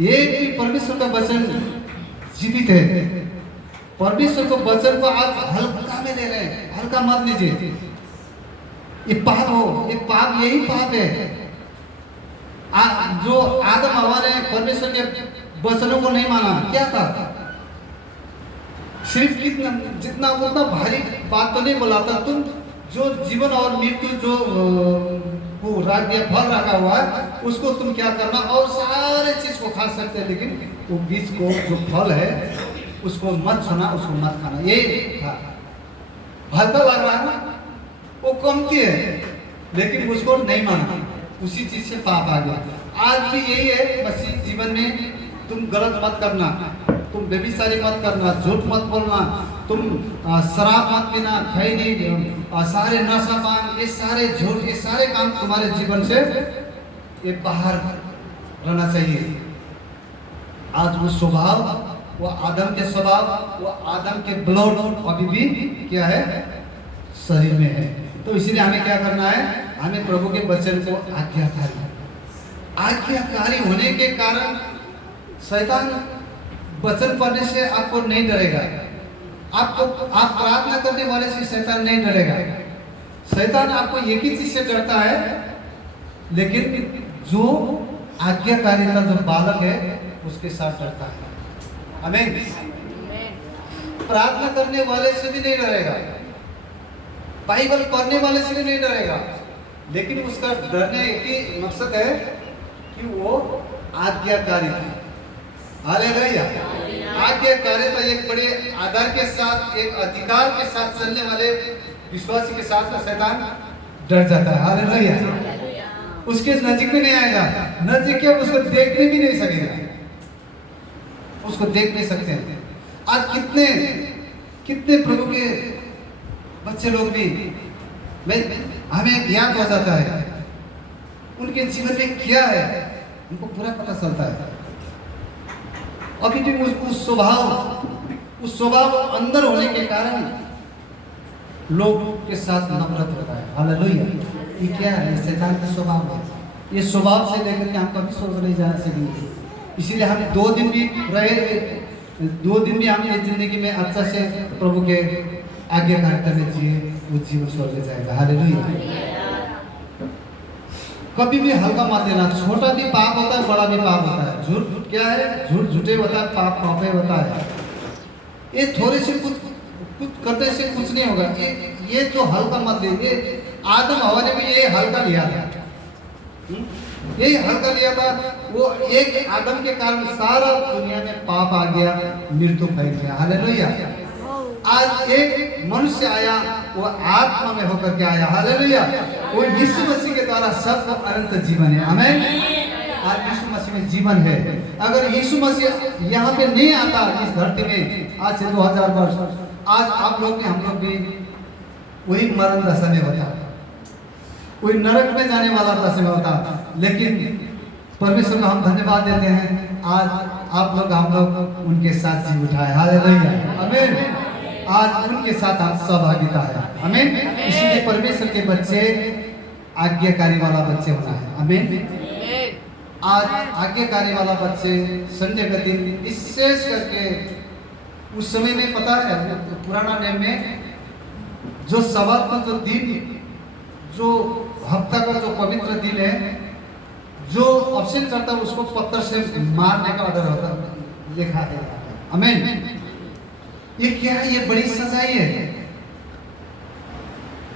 ये भी परमेश्वर का वचन जीवित है। परमेश्वर को वचन को आज हल्का में ले रहे हैं, हल्का मत लीजिए। ये पाप हो, ये पाप, यही पाप है। जो आदम हवा ने परमेश्वर के वचनों को नहीं माना, क्या था? सिर्फ कितना जितना उतना भारी बात तो नहीं बोला था, तुम जो जीवन और मृत्यु जो वो राज्य फल रखा हुआ है उसको तुम क्या करना, और सारे चीज को खा सकते हैं, लेकिन वो बीज को जो फल है उसको मत छूना, उसको मत खाना। ये था। हल्का लग रहा है ना, वो कमती है, लेकिन उसको नहीं माना, उसी चीज से पाप आ गया। आज भी यही है मसीह जीवन में। तुम गलत मत करना, तुम व्यभिचारी मत करना, झूठ मत बोलना, तुम शराब मत पीना, खैनी, सारे नशापान, ये सारे झूठ, ये सारे काम तुम्हारे जीवन से ये बाहर रहना चाहिए। आज वो स्वभाव, वो आदम के स्वभाव, वो आदम के ब्लड अभी भी क्या है? शरीर में है। तो इसीलिए हमें क्या करना है? हमें प्रभु के वचन को आज्ञाकारी होने के कारण शैतान वचन पढ़ने से आपको नहीं डरेगा। आप प्रार्थना करने वाले से शैतान नहीं डरेगा। शैतान आपको एक ही चीज से डरता है, लेकिन जो आज्ञाकारिता जो बालक है उसके साथ डरता है। आमीन। प्रार्थना करने वाले से भी नहीं डरेगा, बाइबल पढ़ने वाले से भी नहीं डरेगा, लेकिन उसका डरने की मकसद है कि वो आज्ञाकारिता। हालेलुया। आज्ञाकारिता एक बड़े आधार के साथ, एक अधिकार के साथ चलने वाले विश्वासी के साथ शैतान डर जाता है। हालेलुया। उसके नजीक भी नहीं आएगा, नजीक के उसको देखने भी नहीं सकेगा, उसको देख नहीं सकते हैं। आज कितने प्रभु के बच्चे लोग भी हमें याद हो जाता है उनके जीवन में क्या है, उनको पूरा पता चलता है। अभी भी उस स्वभाव अंदर होने के कारण लोग के साथ नफरत होता है। हालेलुया। ये क्या है? ये शैतान का स्वभाव है। ये स्वभाव से लेकर के हम कभी सोच नहीं जा सकेंगे। इसीलिए हम 2 दिन भी रहे, 2 दिन भी हम इस जिंदगी में अच्छा से प्रभु के आज्ञाकारिता में जिए, वो जीवन स्वर्ग जाएगा। हालेलुया। कभी भी हल्का मत लेना। छोटा भी पाप होता है, बड़ा भी पाप होता है। झूठ क्या है? झूठ झूठे होता है, पाप पापे होता है। ये थोड़े से कुछ करने से कुछ नहीं होगा। ये जो हल्का मत ले, ये आदम हवा ने भी ये हल्का लिया था, यही हल्का लिया था। वो एक आदम के कारण सारा दुनिया में पाप आ गया, मृत्यु फैल गया। हालेलुया। आज एक मनुष्य आया, वो आत्मा में होकर के आया। हालेलुया। वो यीशु मसीह के द्वारा सबको अनंत जीवन है। आमीन। आज यीशु मसीह में जीवन है। अगर यीशु मसीह यहाँ पे नहीं आता इस धरती में आज से 2000 वर्ष, आज आप लोग हम लोग भी वही मरण दशा में होता, कोई नरक में जाने वाला दशा में होता। लेकिन परमेश्वर को हम धन्यवाद देते हैं, आज आप लोग हम लोग उनके साथ जी उठाए। हालेलुया। आमीन। आज उनके साथ हम सहभागिता है। आमीन। इसलिए परमेश्वर के बच्चे आज्ञाकारी वाला बच्चे होना है। आमीन। आज आज्ञाकारी वाला बच्चे संडे का दिन विशेष करके उस समय में पता है पुराना नियम में जो सब्त का जो दिन, जो हफ्ता का जो पवित्र दिन है, जो ऑप्शन करता है उसको पत्थर से मारने का ऑर्डर होता है, लिखा है। आमीन। ये क्या है? ये बड़ी सजाई है।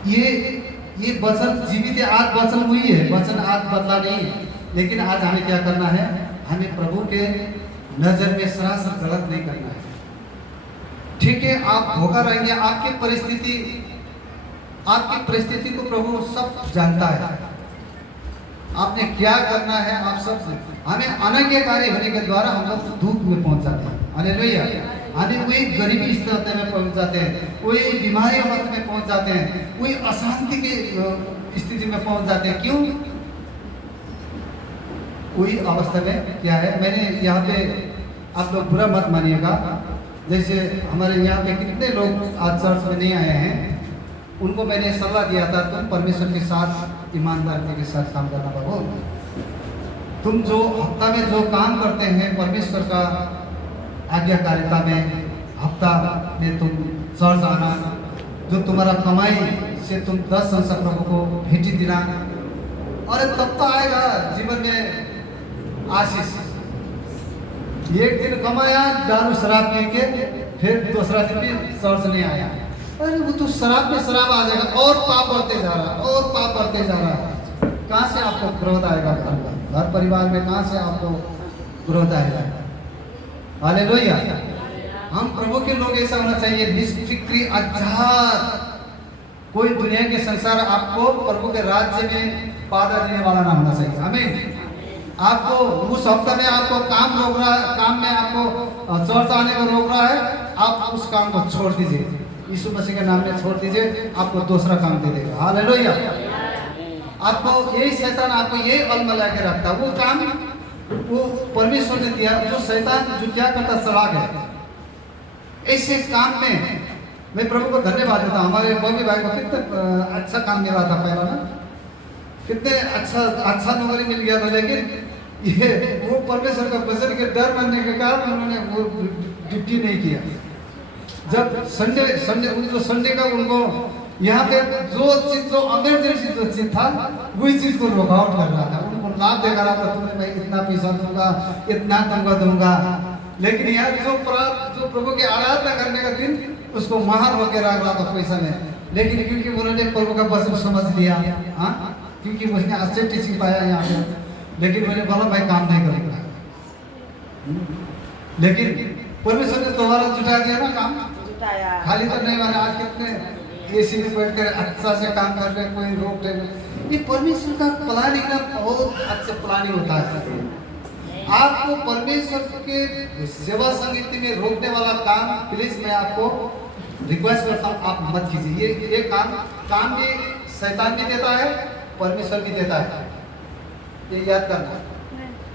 ये वचन जीवित है, आज वचन हुई है, वचन आज बदला नहीं है। लेकिन आज हमें क्या करना है? हमें प्रभु के नजर में सरासर गलत नहीं करना है। ठीक है, आप होगा रहेंगे, आपकी परिस्थिति को प्रभु सब जानता है। आपने क्या करना है आप सब। हमें अनाज्ञाकारी होने के द्वारा हम लोग दुख में पहुंच जाते हैं। हालेलुया। हमें कोई गरीबी स्थिति में पहुंच जाते हैं, कोई बीमारी अवस्था में पहुंच जाते हैं, कोई अशांति की स्थिति में पहुंच जाते हैं। क्यों? कोई अवस्था में क्या है, मैंने यहाँ पे, आप लोग बुरा मत मानिएगा, जैसे हमारे यहाँ पे कितने लोग आज चर्च में नहीं आए हैं, उनको मैंने सलाह दिया था तुम परमेश्वर के साथ ईमानदारी के साथ काम करना बाबू। तुम जो हफ्ता में जो काम करते हैं परमेश्वर का आज्ञाकारिता में, हफ्ता में तुम चर्च आना, जो तुम्हारा कमाई से तुम 10 अंश प्रभु को भेजी देना, और तब तो आएगा जीवन में आशीष। एक दिन कमाया, दारू शराब पी के, फिर दूसरा दिन भी चर्च नहीं आया, अरे वो तो शराब में शराब आ जाएगा, और पाप बढ़ते जा रहा है, और पाप बढ़ते जा रहा है। कहाँ से आपको ग्रोथ आएगा? घर परिवार में कहाँ से आपको ग्रोथ आएगा? हालेलुया। हम प्रभु के लोग ऐसा होना चाहिए, निष्फिक्री आजाद। कोई दुनिया के संसार आपको प्रभु के राज्य में बाधा देने वाला ना होना चाहिए। आमीन। आपको उस हफ्ते में आपको काम रोक रहा है, काम में आपको चर्च आने को रोक रहा है, आप उस काम को छोड़ दीजिए, यीशु मसीह के नाम में छोड़ दीजिए, आपको दूसरा काम दे देगा। हालेलुया। आपको यही शैतान आपको यही अलम लगा के रखता है, वो काम वो परमेश्वर ने दिया, जो शैतान जो क्या करता चला गया। ऐसे काम में मैं प्रभु को धन्यवाद देता हूँ। हमारे बॉबी भाई को कितना अच्छा काम मिला था पहला ना, कितने अच्छा नौकरी मिल गया था, लेकिन ये वो परमेश्वर का वचन के डर बनने के कारण उन्होंने वो ड्यूटी नहीं किया। जब संडे का उनको यहाँ पे जो इमरजेंसी जो चीज था वही चीज को रुकावट कर रहा था, उनको लाभ देखा रहा था, तुम्हें मैं इतना पैसा दूंगा, इतना तुमको दूंगा। लेकिन यहाँ जो प्रभु की आराधना करने का दिन उसको महान होकर रख रहा था पैसा में। लेकिन क्योंकि उन्होंने प्रभु का वचन समझ लिया, हाँ, क्योंकि उसने अच्छे टीचिंग पाया यहाँ पे, लेकिन मैंने बोला भाई काम नहीं करूँगा। लेकिन परमेश्वर ने दोबारा जुटा दिया ना काम, खाली तो नहीं माना। आज कितने एसी में बैठ कर अच्छा से काम कर रहे, कोई रोक रहे। ये परमेश्वर का प्लानिंग ना बहुत अच्छा प्लानिंग होता है। आपको परमेश्वर के सेवा संगीति में रोकने वाला काम प्लीज मैं आपको रिक्वेस्ट करता हूँ, आप मत कीजिए। ये काम भी शैतान भी देता है, परमेश्वर भी देता है, ये याद करना।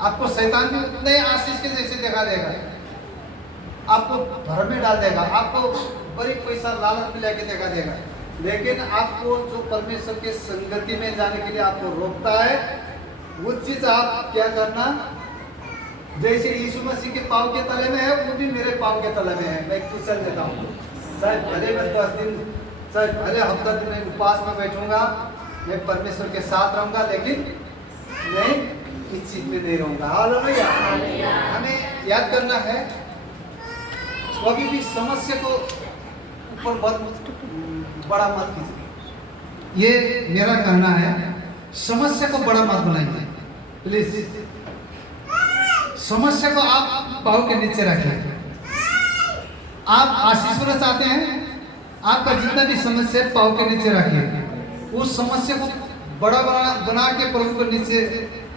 आपको शैतान भी उतने आशीष के जैसे दिखा देगा, आपको भर में डाल देगा, आपको बड़ी पैसा लालच में लेके दिखा देगा। लेकिन आपको जो परमेश्वर के संगति में जाने के लिए आपको रोकता है, वो चीज आप क्या करना, जैसे यीशु मसीह के पाँव के तले में है, वो भी मेरे पाँव के तले में है। मैं क्वेश्चन देता हूँ, शायद भले मैं 10 दिन, शायद भले हफ्ता दिन मैं उपवास में बैठूंगा, मैं परमेश्वर के साथ रहूंगा, लेकिन मैं इस चीज में नहीं रहूंगा। हालेलुया। हमें याद करना है, कभी भी समस्या को ऊपर बड़ा मत कीजिए। ये मेरा कहना है, समस्या को बड़ा मत बनाइए प्लीज। समस्या को आप पाँव के नीचे रखिए। आप आशीष होना चाहते हैं, आपका जितना भी समस्या है पाँव के नीचे रखिए। उस समस्या को बड़ा बना के प्रभु के नीचे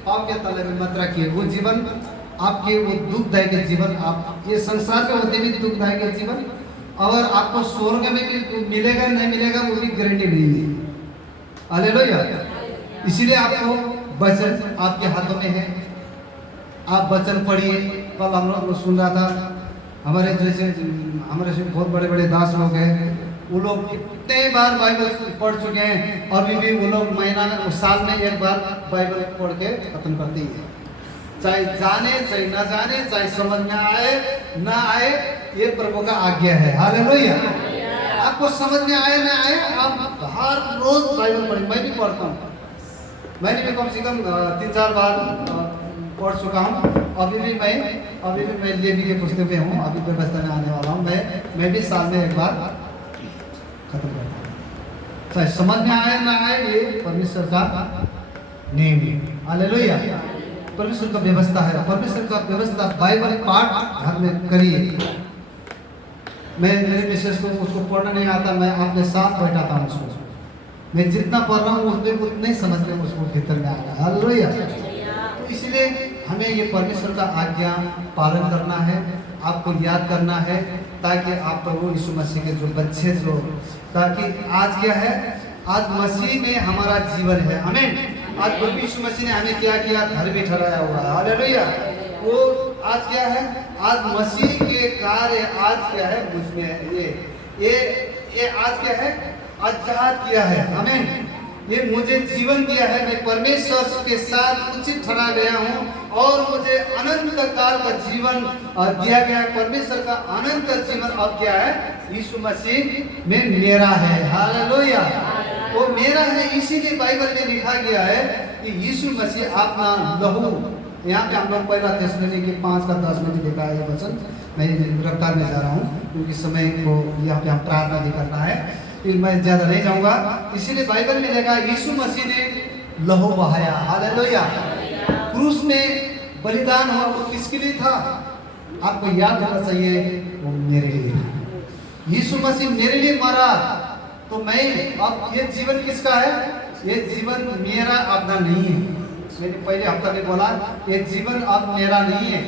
पाँव के तले में मत रखिए। वो जीवन आपके, वो दुखदायक जीवन, आप ये संसार में होते भी दुखदायक जीवन, और आपको स्वर्ग में भी मिलेगा नहीं मिलेगा वो भी गारंटी नहीं है। हालेलुया। इसीलिए आपको वचन आपके हाथों में है, आप वचन पढ़िए। कल हम लोग सुन रहा था, हमारे से बहुत बड़े बड़े दास लोग हैं, वो लोग कितने बार बाइबल पढ़ चुके हैं, और भी वो लोग महीना में, साल में एक बार बाइबल पढ़ के खत्म करते हैं। चाहे जाने चाहे न जाने, चाहे समझ में आए ना आए, ये प्रभु का आज्ञा है। हालेलुया। आपको समझ में आए ना आए, आप हर रोज बाइबल पढ़ें। मैं भी पढ़ता हूँ, मैंने भी कम से कम 3-4 बार पढ़ चुका हूँ। अभी भी मैं लेवी के पुस्तक में हूँ, अभी व्यवस्था में आने वाला हूँ। मैं भी साल में एक बार खत्म करता हूँ, चाहे समझ में आए ना आए, ये परमेश्वर का नियम है। हालेलुया। परमेश्वर का व्यवस्था है, परमेश्वर का व्यवस्था। बाइबल पाठ घर में करिए। मैं मेरे मिसेस को उसको पढ़ना नहीं आता, मैं अपने साथ बैठाता हूँ उसको। मैं जितना पढ़ रहा हूँ उसमें उतने समझ में उसको भीतर में आएगा। हालेलुया। तो इसलिए हमें ये परमेश्वर का आज्ञा पालन करना है, आपको याद करना है, ताकि आप प्रभु यीशु मसीह के जो बच्चे जो, ताकि आज क्या है, आज मसीह में हमारा जीवन है। आमीन। आज प्रभु यीशु मसीह ने हमें क्या किया, घर भी ठहराया हुआ है। हालेलुया। वो आज क्या है, आज मसीह के कार्य आज क्या है मुझमें है। ये आज क्या है, आजाद किया है। आमीन। ये मुझे जीवन दिया है, मैं परमेश्वर के साथ उचित ठहरा गया हूँ और मुझे अनंत काल का जीवन दिया गया है। परमेश्वर का अनंत जीवन अब क्या है, यीशु मसीह में मेरा है। हालेलुया। वो मेरा है, इसीलिए बाइबल में लिखा गया है कि यीशु मसीह अपना लहू, यहाँ पे हम लोग पहला थिस्सलुनीके 5:10 में लिखा है ये वचन। मैं रफ्तार में जा रहा हूँ क्योंकि समय को यहाँ पे हम प्रार्थना भी करना है, मैं ज़्यादा नहीं जाऊँगा। इसीलिए बाइबल में लिखा यीशु मसीह ने लहू बहाया। हालेलुया। क्रूस में बलिदान हुआ, वो किसके लिए था? आपको याद होना चाहिए, वो मेरे लिए था। यीशु मसीह मेरे लिए मरा, तो मैं अब ये जीवन किसका है? ये जीवन मेरा अपना नहीं है। मैंने पहले हफ्ता में बोला, ये जीवन अब मेरा नहीं है।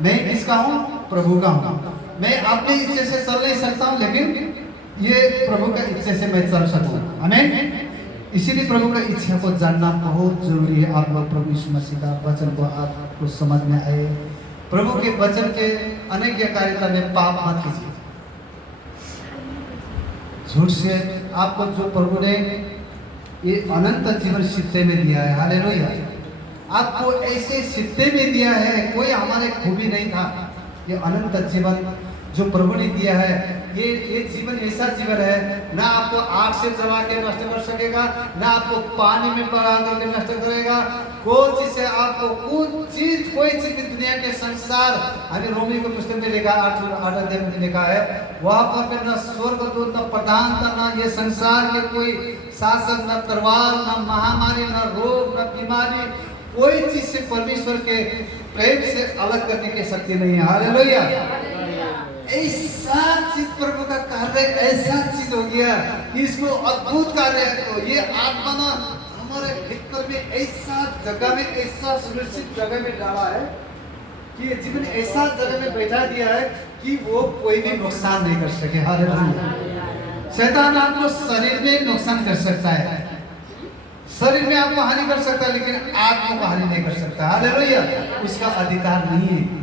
मैं किसका हूँ? प्रभु का हूँ। मैं अपनी इच्छा से चल नहीं सकता हूँ, लेकिन ये प्रभु का इच्छा से मैं चल सकूँ। आमीन। इसीलिए प्रभु का इच्छा को जानना बहुत जरूरी है। आप लोग प्रभु यीशु मसीह का वचन को आपको समझ में आए, प्रभु के वचन के अनैज्ञाकारिता में पाप मत कीजिए। झूठ से आपको जो प्रभु ने ये अनंत जीवन सिद्धे में दिया है। हालेलुया। आपको ऐसे सिद्धे में दिया है, कोई हमारे खूबी नहीं था। ये अनंत जीवन जो प्रभु ने दिया है, ये जीवन ऐसा जीवन है, ना आपको आग से जला के नष्ट कर सकेगा, ना आपको पानी में बहा करके नष्ट करेगा। कोई चीज से आपको कोई चीज दुनिया के संसार, हमें रोमी के पुस्तक में लिखा 8 अध्याय में लिखा है, वहां पर न स्वर्गदूत, न प्रधानता, न ये संसार के कोई शासक, न तलवार, न महामारी, न रोग, न बीमारी, कोई चीज से परमेश्वर के प्रेम से अलग करने की शक्ति नहीं है। हालेलुया। ऐसा चीज प्रभु का कार्य, ऐसा चीज हो गया, इसको अद्भुत कार्य है। तो ये आत्मा ना हमारे भीतर में ऐसा जगह में, ऐसा सुरक्षित जगह में डाला है कि ये जीवन ऐसा जगह में बैठा दिया है कि वो कोई भी नुकसान नहीं कर सके। हालेलुया। शैतान आपको शरीर में नुकसान कर सकता है, शरीर में आपको हानि कर सकता है, लेकिन आत्मा को हानि नहीं कर सकता। हालेलुया। उसका अधिकार नहीं है।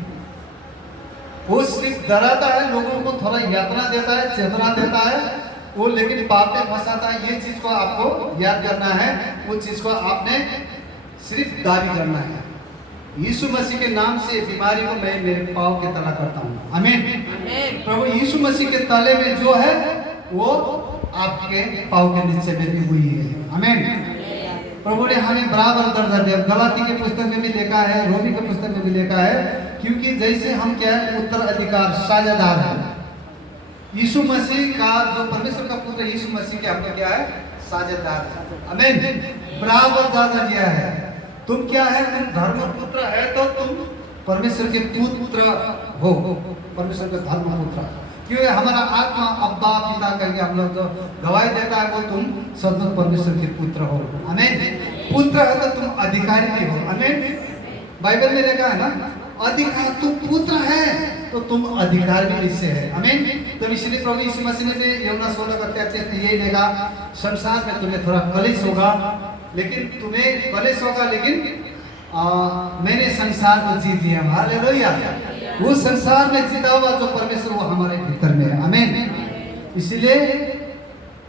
वो सिर्फ डराता है, लोगों को थोड़ा यातना देता है, चेतना देता है वो, लेकिन पाप में फंसाता है। ये चीज को आपको याद करना है, वो चीज को आपने सिर्फ दावी करना है। यीशु मसीह के नाम से बीमारी को मैं मेरे पाँव के तला करता हूँ। आमीन। प्रभु यीशु मसीह के तले में जो है वो आपके पाँव के नीचे में भी हुई है। आमीन। प्रभु ने हमें बराबर दर्जा दिया। गलाती के पुस्तक में भी लिखा है, रोमी के पुस्तक में भी लिखा है, क्योंकि जैसे हम क्या है, उत्तराधिकार साझेदार है। यीशु मसीह का जो परमेश्वर का पुत्र यीशु मसीह के आपका क्या है, साझेदार है। आमीन। बराबर दर्जा दिया है। तुम क्या है, तुम धर्म पुत्र है तो तुम परमेश्वर के पुत्र हो, परमेश्वर के धर्म पुत्र। क्यों? हमारा आत्मा अब्बा पिता करके हम लोग जो गवाही देता है, वो तुम सचमुच परमेश्वर के पुत्र हो। आमीन। पुत्र है तो तुम अधिकारी भी हो। आमीन। बाइबल में लिखा है ना, अधिकार, तुम पुत्र है तो तुम अधिकार भी इससे है। आमीन। तो इसलिए प्रभु यीशु मसीह ने यूहन्ना 16:33 ये लिखा, संसार में तुम्हें थोड़ा कलेश होगा, लेकिन तुम्हें कलेश होगा, लेकिन मैंने संसार को जीत लिया। हालेलुया। वो संसार में जीता हुआ जो परमेश्वर, वो हमारे भीतर में है। आमीन। इसलिए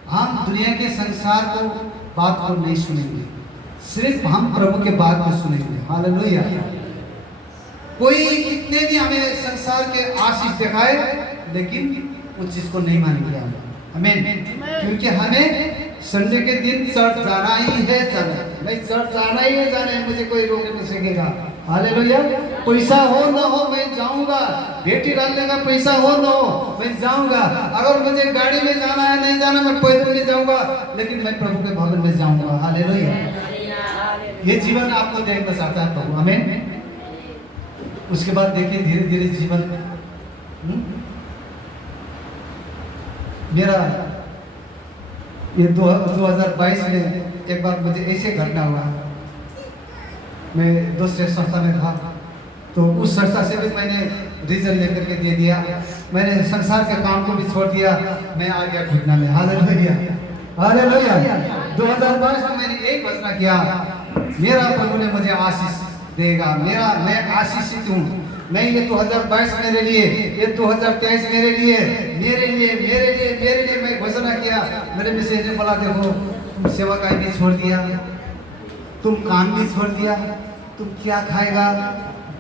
हम दुनिया के संसार को बात को नहीं सुनेंगे, सिर्फ हम प्रभु के बात को सुनेंगे। हालेलुया। कोई कितने भी हमें संसार के आशीष दिखाए, लेकिन उस चीज को नहीं मानेंगे हम। आमीन। क्योंकि हमें संडे के दिन चर्च जाना ही है, नहीं चर्च जाना ही है, जाना है, मुझे कोई रोक नहीं सकेगा। हालेलुया। पैसा हो ना हो मैं जाऊंगा, बेटी डालने का पैसा हो ना हो मैं जाऊंगा, अगर मुझे गाड़ी में जाना है नहीं जाना मैं पैदल नहीं जाऊंगा, लेकिन मैं प्रभु के भवन में जाऊंगा। हालेलुया। ये जीवन आपको देखना चाहता है प्रभु। आमीन। उसके बाद देखिए धीरे धीरे जीवन मेरा ये 2022 में एक बार मुझे ऐसे घटना हुआ। मैं दूसरे संस्था में था, तो उस संस्था से भी मैंने रीजन लेकर के दे दिया, मैंने संसार के काम को भी छोड़ दिया, मैं आ गया घुटना में। हालेलुया। हालेलुया। 2022 में मैंने एक घोषणा किया, मेरा प्रभु ने मुझे आशीष देगा, मैं आशीषित हूँ। नहीं, ये 2022 मेरे लिए, ये 2023 मेरे लिए, मेरे लिए मेरे लिए मेरे लिए मैं घोषणा किया। मेरे मैसेज ने बोला, देखो तुम सेवा का भी छोड़ दिया, तुम काम भी छोड़ दिया, तुम क्या खाएगा,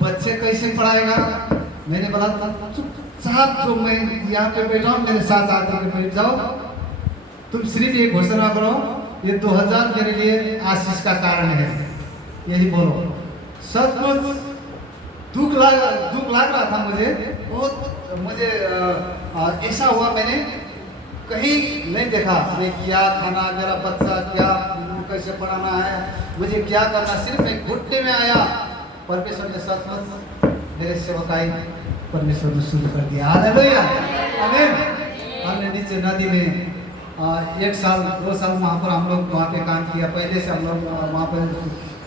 बच्चे कैसे पढ़ाएगा। मैंने बोला चुपचाप जो मैं यहाँ पे बैठा हूँ, मेरे साथ आकर के बैठ जाओ, तुम सिर्फ ये घोषणा करो, ये 2000 मेरे लिए आशीष का कारण है, यही बोलो। सचमुच दुख लग रहा था मुझे बहुत। मुझे ऐसा हुआ, मैंने कहीं नहीं देखा मैं क्या खाना, मेरा बच्चा क्या कैसे पढ़ाना है, मुझे क्या करना, सिर्फ मैं घुटने में आया। परमेश्वर ने सचमुच मेरे सेवकाई परमेश्वर ने शुरू कर दिया। हालेलुया। आमीन। हमने नीचे नदी में 1 साल 2 साल वहाँ पर हम लोग वहाँ पे काम किया। पहले से हम लोग वहाँ पर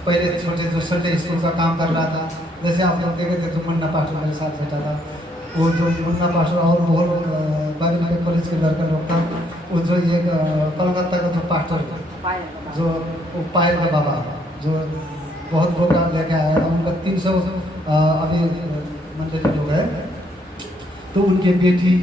पहले छोटे जो संडे स्कूल का काम कर रहा था। जैसे आप लोग देखे थे, जो मुन्ना पास्टर मेरे साथ बैठा था, वो जो मुन्ना पास्टर और बहुत बाइबल के कॉलेज के लड़का लोग था, वो जो एक कलकत्ता का जो पास्टर जो पायल का बाबा, जो बहुत प्रोग्राम लेके आया था, उनका 300 अभी मंडली लोग है, तो उनके बेटी,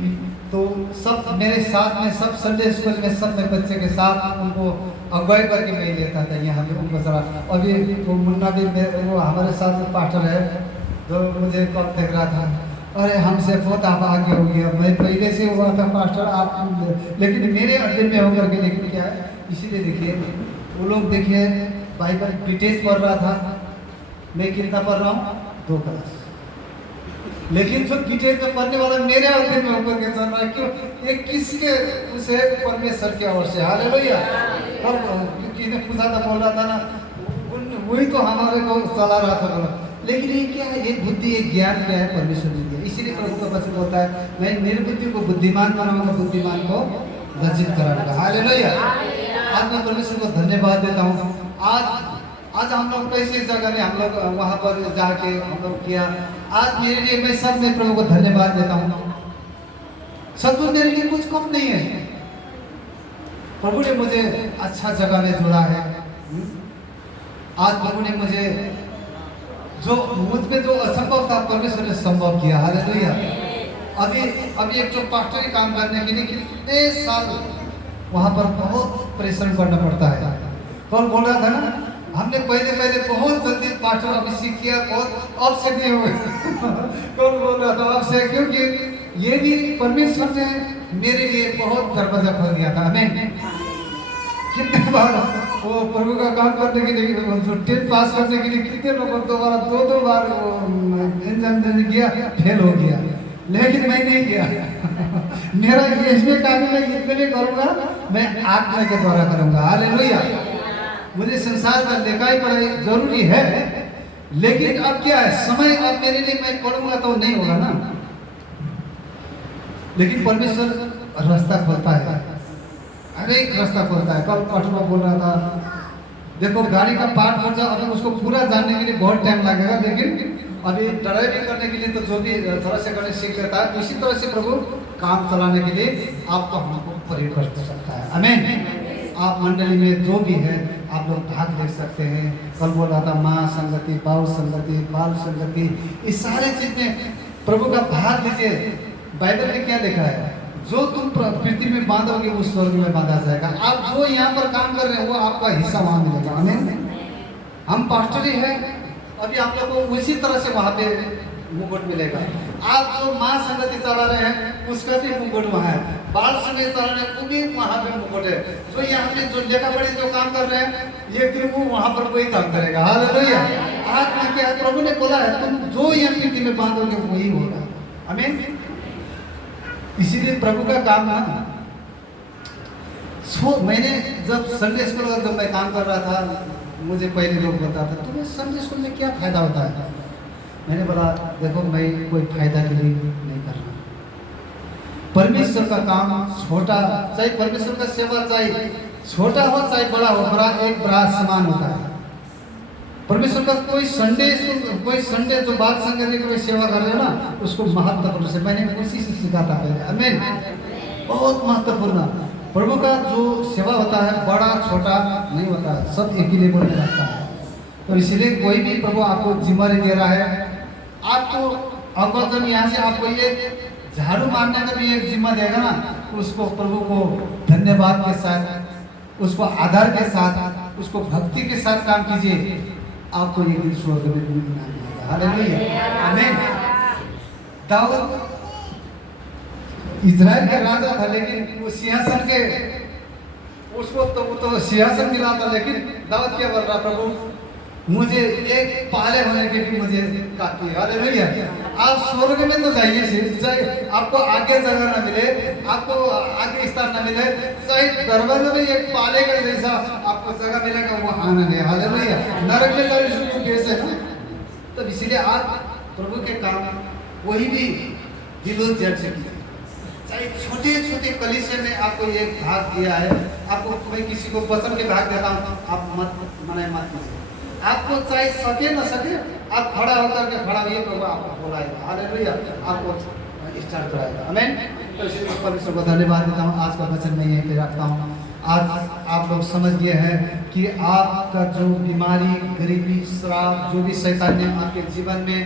तो सब मेरे साथ में, सब संडे स्कूल में सब में बच्चे के साथ उनको अगुवाई करके मैं लेता था यहाँ पे उनको जरा। अभी वो मुन्ना भी वो हमारे साथ पास्टर है, जो मुझे कब देख रहा था, अरे हमसे बहुत आप आगे हो गया, मैं पहले से हुआ था पास्टर आप, लेकिन मेरे अड्डे में होकर के, लेकिन क्या है, इसीलिए देखिए वो लोग देखिए बाइबल बीटेज पढ़ रहा था, मैं कितना पढ़ रहा हूँ 2 क्लास, लेकिन जो बीटेज में पढ़ने वाला मेरे अड्डे में होकर के चल रहा है। क्यों? ये किसके उसे परमेश्वर की ओर से। हालेलुया। और किसी ने पूछा था, बोल रहा था ना, वही तो हमारे को चला रहा था बोला। लेकिन ये क्या है, ये बुद्धि, ये ज्ञान क्या है, परमेश्वर ने दिया। इसीलिए प्रभु का वचन होता है, मैं निर्बुद्धि को बुद्धिमान बनाऊंगा, बुद्धिमान को लज्जित कराऊंगा। हालेलुया। आज मैं परमेश्वर को धन्यवाद देता हूँ। आज हम लोग कैसे जगह में हम लोग वहाँ पर जाके हम लोग किया। आज मेरे लिए, मैं सब में प्रभु को धन्यवाद देता हूँ। सचमुच मेरे लिए कुछ कम नहीं है, प्रभु ने मुझे अच्छा जगह में जोड़ा है। आज प्रभु ने मुझे जो मुझ में जो असंभव था, परमेश्वर ने संभव किया। हालेलुया। अभी एक जो पास्टरी काम करने के लिए कितने साल वहाँ पर बहुत परिश्रम करना पड़ता है। कौन बोल रहा था ना, हमने पहले बहुत जल्दी पास्टर अभी सीख किया, बहुत अब से नहीं हुए। कौन बोल रहा था अब से, क्योंकि ये भी परमेश्वर ने मेरे लिए बहुत दरवाजा खोल दिया था। आमीन। कितने बार वो प्रभु का काम करने के लिए, जो 10 पास करने के लिए कितने लोगों को दो बार एग्जाम किया, फेल हो गया, लेकिन मैं नहीं किया। मेरा इसमें काम मैं इतने में करूँगा, मैं आत्मा के द्वारा करूँगा। हालेलुया। मुझे संसार का लिखाई पढ़ाई जरूरी है, लेकिन अब क्या है, समय अब मेरे लिए मैं पढ़ूंगा तो नहीं होगा ना, लेकिन परमेश्वर रास्ता खोलता है, हर एक रास्ता खोलता है। कल पाठवा बोल रहा था, देखो गाड़ी का पार्ट हो जाए, अभी उसको पूरा जानने के लिए बहुत टाइम लगेगा, लेकिन अभी ड्राइविंग करने के लिए तो जो भी थोड़ा से करने सीख लेता है, इसी तरह से प्रभु काम चलाने के लिए आपको हमको प्रयोग कर सकता है। आमीन। आप मंडली में जो भी है आप लोग भाग ले सकते हैं। कल बोल रहा था, माँ संगति, बाल संगति, बाल संगति, इस सारे चीज में प्रभु का भाग लीजिए। बाइबल में क्या लिखा है, जो तुम पृथ्वी में बांधोगे वो स्वर्ग में बांधा जाएगा। आप जो यहाँ पर काम कर रहे हैं वो आपका हिस्सा वहाँ मिलेगा। आमीन। हम पास्टर ही है, अभी आप लोग को उसी तरह से वहाँ पे मुकुट मिलेगा। आप जो माँ संगति चला रहे हैं उसका भी मुकुट वहाँ है, बाल संगति चला रहे हैं वो भी वहाँ पे मुकुट है। जो यहाँ पे जो लेखा पढ़ी जो काम कर रहे हैं ये फिर वो वहाँ पर वही काम करेगा। हालेलुया। आज में क्या है, प्रभु ने बोला है तुम जो यहाँ पीठी में बांधोगे वही होगा। आमीन। इसीलिए प्रभु का काम ना, मैंने जब संडे स्कूल का जब मैं काम कर रहा था, मुझे पहले लोग बताते तुम्हें संडे स्कूल में क्या फायदा होता है। मैंने बोला देखो मैं कोई फायदा के लिए नहीं कर रहा। परमेश्वर का काम छोटा, चाहे परमेश्वर का सेवा चाहे छोटा हो चाहे बड़ा हो, बड़ा एक बड़ा समान होता है। परमेश्वर का कोई संडे स्कूल, कोई संडे जो बाल संगति की कोई सेवा कर रहे हो ना उसको महत्वपूर्ण से, मैंने उसी से सीखा था पहले। आमीन। बहुत महत्वपूर्ण। प्रभु का जो सेवा होता है बड़ा छोटा नहीं होता, सब एक ही लेवल में रखता है। तो इसीलिए कोई भी प्रभु आपको जिम्मेदारी दे रहा है, आपको अगर जब यहाँ से आपको ये झाड़ू मारने का भी एक जिम्मा देगा ना, उसको प्रभु को धन्यवाद के साथ, उसको आदर के साथ, उसको भक्ति के साथ काम कीजिए, आपको एक दिन स्वर्ग में इनाम मिलेगा। हालेलुया। आमीन। दाऊद इज़राइल का राजा था, लेकिन वो सिंहासन के उसको तो सिंहासन मिला था, लेकिन दाऊद क्या बोल रहा, प्रभु मुझे एक पाले होने के भी मुझे काफी है। हालेलुया। आप स्वर्ग में तो जाइए, चाहे आपको आगे जगह ना मिले, आपको आगे स्थान ना मिले, चाहे दरवाजे में एक पाले का जैसा आपको जगह मिलेगा, वो आनंद है। हालेलुया। नरक में जाने कैसे ना, तो इसीलिए आप प्रभु के काम वही भी दिलो जड़ से कीजिए। चाहे छोटे छोटे कलीसिया में आपको एक भाग दिया है, आपको मैं किसी को वचन के भाग देता हूँ, आप मत मनाए मत कीजिए। आपको चाहे सके न सके आप खड़ा होकर के खड़ा हुई प्रभु आपको बुलाएगा। हालेलुया। आपको स्टार्ट कराएगा। आमीन। तो इसलिए परमेश्वर को धन्यवाद देता हूँ। आज का वचन मैं यहीं पे रखता हूँ। आज आप लोग समझ गए हैं कि आपका जो बीमारी, गरीबी, श्राप, जो भी शैतान ने आपके जीवन में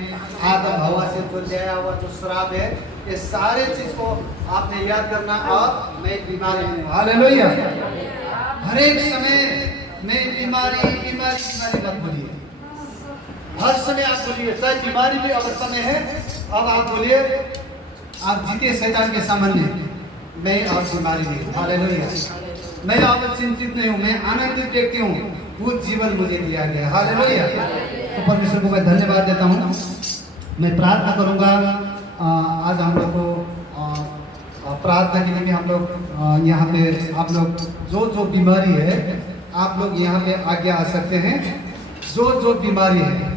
आदम हवा से जो ले आया हुआ जो श्राप है, ये सारे चीज को आपने याद करना। अब मैं बीमारी हूँ। हालेलुया। हर एक समय मैं बीमारी बीमारी बीमारी मत बोलिए। हर समय आप बोलिए, चाहे बीमारी भी अगर समय है, अब आप बोलिए, आप जीते शैतान के सामने, मैं और बीमारी नहीं हूँ। हालेलुया। मैं अब चिंतित नहीं हूँ, मैं आनंदित व्यक्ति हूँ, वो जीवन मुझे दिया गया। हालेलुया। तो परमेश्वर को मैं धन्यवाद देता हूँ। मैं प्रार्थना करूँगा। आज हम लोग को प्रार्थना के लिए भी हम लोग यहाँ पे, आप लोग जो बीमारी है आप लोग यहाँ पे आगे आ सकते हैं। जो बीमारी है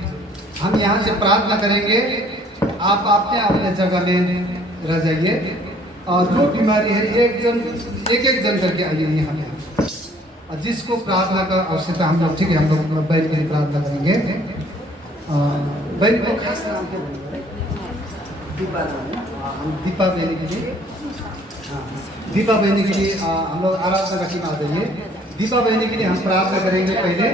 हम यहाँ से प्रार्थना करेंगे, आप अपने अपने जगह में रह जाइए। और जो बीमारी है एक जन करके आइए यहाँ पे। और जिसको प्रार्थना का आवश्यकता हम लोग, ठीक है, हम लोग बहन के लिए प्रार्थना करेंगे। बहन को खास नाम क्या बोलेंगे? दीपा नाम है। हम दीपा बहनी के लिए, दीपा बहनी के लिए हम लोग आराधना का टीम आ जाइए। दीपा बहनी के लिए हम प्रार्थना करेंगे पहले।